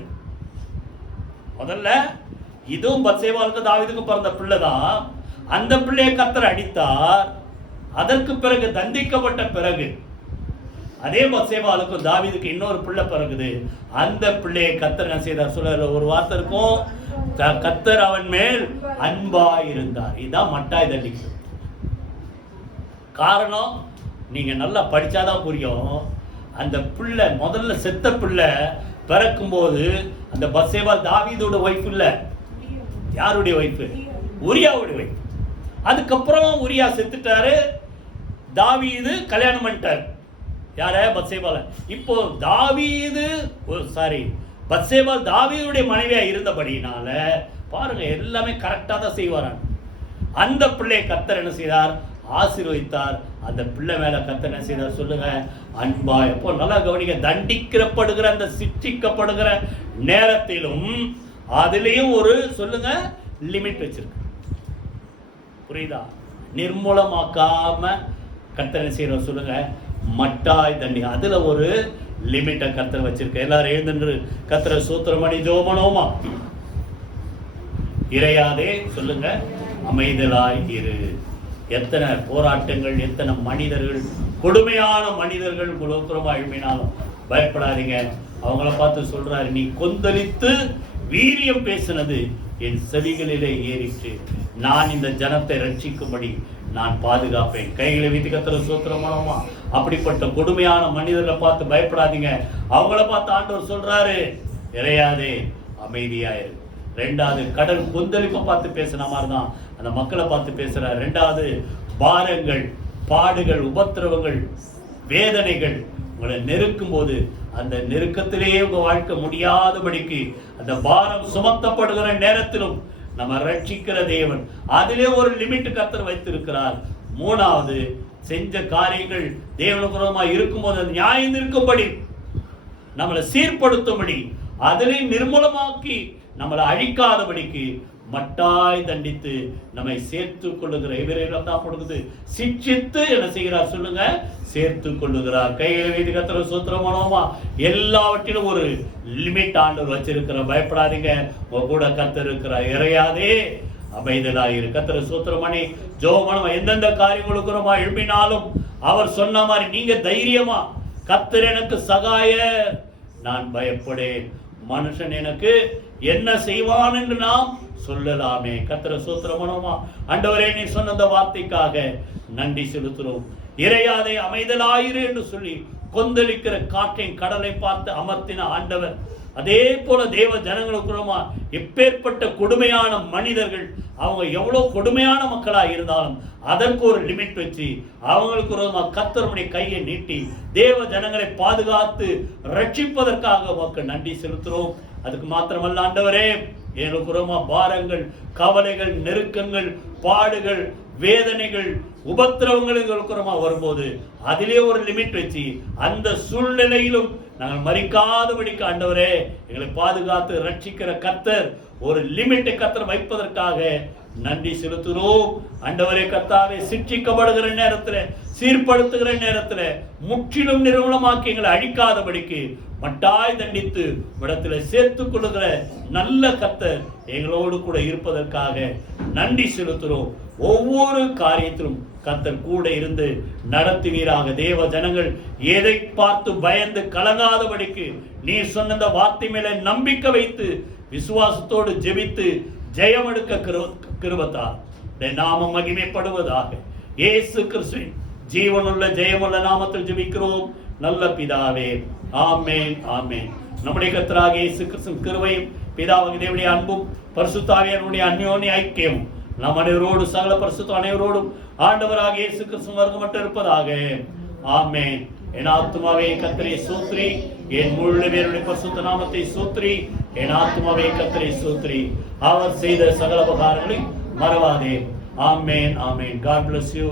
முதல்ல இதுவும் பத்சேபாளுக்கும் தாவீதுக்கும் பிறந்த பிள்ளை தான். அந்த பிள்ளையை கர்த்தர் அடித்தார். அதற்கு பிறகு தண்டிக்கப்பட்ட பிறகு அதே பத்சேபாளுக்கும் தாவீதுக்கு இன்னொரு பிள்ளை பிறகுது. அந்த பிள்ளையை கர்த்தர் என்ன செய்தார் சொல்ல ஒரு வார்த்தை இருக்கும், கர்த்தர் அவன் மேல் அன்பா இருந்தார். இதுதான் மட்டாய் தண்டிக்கிறது. காரணம் நீங்க நல்லா படிச்சாதான் புரியும். அந்த பிள்ளை முதல்ல செத்த பிள்ளை பிறக்கும் போது அந்த பத்சேபாள் தாவீதோட ஒய்ஃப் இல்ல, யாருடைய ஒய்ஃப்? உரியாவுடைய ஒய்ஃப். அதுக்கப்புறம் உரியா செத்துட்டாரு, தாவீது கல்யாணம் பண்ணிட்டார். யார? பத்சேபால. இப்போ பத்சேபால் தாவீதுடைய மனைவியா இருந்தபடினால பாருங்க எல்லாமே கரெக்டா தான் செய்வாரான். அந்த பிள்ளையை கர்த்தர் என்ன செய்தார்? ஆசீர்வதித்தார். அந்த பிள்ளை மேல கர்த்தர் என்ன செய்தார் சொல்லுங்க? அன்பா. எப்போ நல்லா கவனிக்க, தண்டிக்கப்படுகிற அந்த சிக்ஷிக்கப்படுகிற நேரத்திலும் அதுலயும் ஒரு சொல்லுங்க லிமிட் வச்சிருக்கு. புரியுதா? நிர்மூலமாக்காம கர்த்தர் என்ன செய்யற சொல்லுங்க? மட்டாய் தண்டி. அதுல ஒரு லிமிட்டை கர்த்தர் வச்சிருக்க. எல்லாரும் எழுந்து கர்த்தரை சூத்திரமணி ஜோமனோமா. இறையாதே சொல்லுங்க, அமைதலாய் இரு. எத்தனை போராட்டங்கள், எத்தனை மனிதர்கள், கொடுமையான மனிதர்கள் குலோத்திரமா எழுப்பினாலும் பயப்படாதீங்க. அவங்கள பார்த்து சொல்றாரு, நீ கொந்தளித்து வீரியம் பேசினது என் செவிகளிலே ஏறிட்டு நான் இந்த ஜனத்தை ரட்சிக்கும்படி நான் பாதுகாப்பேன். கைகளை வீட்டு கர்த்தரை சூத்திரமானோமா. அப்படிப்பட்ட கொடுமையான மனிதர்களை பார்த்து பயப்படாதீங்க. அவங்கள பார்த்து ஆண்டவர் சொல்றாரு, இறையாதே அமைதியாயிரு. ரெண்டாவது, கடல் கொந்தளிப்பை பார்த்து பேசின மாதிரி தான் அந்த மக்களை பார்த்து பேசுறாரு. ரெண்டாவது, பாரங்கள், பாடுகள், உபத்திரவங்கள், வேதனைகள் உங்களை நெருக்கும் போது அந்த நெருக்கத்திலேயே உங்க வாழ்க்கை முடியாதபடிக்கு அந்த பாரம் சுமத்தப்படுகிற நேரத்திலும் நம்ம ரட்சிக்கிற தேவன் அதிலே ஒரு லிமிட் கர்த்தர் வைத்திருக்கிறார். மூணாவது, செஞ்ச காரியங்கள் தேவனுக்குமா இருக்கும்போது நியாயம் இருக்கும்படி நம்மளை சீர்படுத்தும்படி அதிலே நிர்மூலமாக்கி நம்மளை அழிக்காதபடிக்கு மட்டாய் தண்டித்து நம்மை சேர்த்து கொள்ளுகிற இவரையும் தான் கொடுக்குது. சிக்ஷித்து என்ன செய்கிறார் சொல்லுங்க? சேர்த்து கொள்ளுகிறார். கையில வீட்டு கர்த்தரை சூத்திரமானோமா. எல்லாவற்றிலும் ஒரு லிமிட் ஆண்டவர் வச்சிருக்கிற. பயப்படாதீங்க, உங்க கூட கர்த்தர் இருக்கிறார். இறையாதே அமைதலாயிரு. கர்த்தரை சூத்திரமணி ஜோமனம். எந்தெந்த காரியங்களுக்குறமா எழுப்பினாலும் அவர் சொன்ன மாதிரி நீங்க தைரியமா, கர்த்தர் எனக்கு சகாய, நான் பயப்படேன், மனுஷன் எனக்கு என்ன செய்வான் என்று நாம் சொல்லலாமே. கர்த்தரை சூத்திரமானோமா. ஆண்டவரே, நீ சொன்ன அந்த வார்த்தைக்காக நன்றி செலுத்துறோம். இறையாதே அமைதலாயிரு என்று சொல்லி கொந்தளிக்கிற காற்றின் கடலை பார்த்து அமர்த்தின ஆண்டவர், அதே போல தேவ ஜனங்களுக்குமா எப்பேற்பட்ட கொடுமையான மனிதர்கள், அவங்க எவ்வளவு கொடுமையான மக்களா இருந்தாலும் அதற்கு ஒரு லிமிட் வச்சு அவங்களுக்கு கர்த்தருடைய கையை நீட்டி தேவ ஜனங்களை பாதுகாத்து ரட்சிப்பதற்காக உமக்கு நன்றி செலுத்துறோம். அதுக்கு மாத்திரமல்ல ஆண்டவரே, எங்களுக்கு பாரங்கள், கவலைகள், நெருக்கங்கள், பாடுகள், வேதனைகள், உபத்திரவங்கள் எங்களுக்கு வரும்போது அதிலே ஒரு லிமிட் வச்சு அந்த சூழ்நிலையிலும் நாங்கள் மறிக்காதபடிக்கு ஆண்டவரே எங்களை பாதுகாத்து ரட்சிக்கிற கர்த்தர் ஒரு லிமிட்டை கர்த்தர் வைப்பதற்காக நன்றி செலுத்துகிறோம். ஆண்டவரே கர்த்தாவே, சிக்ஷிக்கப்படுகிற நேரத்தில், சீர்படுத்துகிற நேரத்தில் முற்றிலும் நிர்மூலமாக்கி எங்களை அழிக்காதபடிக்கு மட்டாய் தண்டித்து இடத்துல சேர்த்துக் கொள்ளுகிற நல்ல கர்த்தர் எங்களோடு கூட இருப்பதற்காக நன்றி செலுத்துகிறோம். ஒவ்வொரு காரியத்திலும் கர்த்தர் கூட இருந்து நடத்துவீராக. தேவ ஜனங்கள் எதை பார்த்து பயந்து கலங்காதபடிக்கு நீர் சொன்ன வார்த்தை மேல நம்பிக்கை வைத்து விசுவாசத்தோடு ஜெபித்து ஜெயம் எடுக்க கிருபைத்தார். நாமம் மகிமைப்படுவதாக. இயேசு கிறிஸ்துவின் ஜீவனுள்ள ஜெயமுள்ள நாமத்தில் ஜெபிக்கிறோம் நல்ல பிதாவே. ஆமென், ஆமென். நம்முடைய கர்த்தராகிய இயேசு கிறிஸ்துவின் கிருபையும் பிதாவாகிய தேவனுடைய அன்பும் பரிசுத்த ஆவியானவருடைய அந்யோன்ய ஐக்கியம் நம் அனைவரோடு சகல பரிசுத்த அனைவரோடும் ஆண்டவராகிய இயேசு கிறிஸ்து வர்க்கமட்டு இருப்பதாக. ஆமென். என் ஆத்துமாவே கர்த்தரை ஸ்தோத்திரி, என் முழு பேருடைய பரிசுத்த நாமத்தை ஸ்தோத்திரி. என் ஆத்துமாவே கர்த்தரை ஸ்தோத்திரி, அவர் செய்த சகல உபகாரங்களை மறவாதே. ஆமென், ஆமென். God bless you.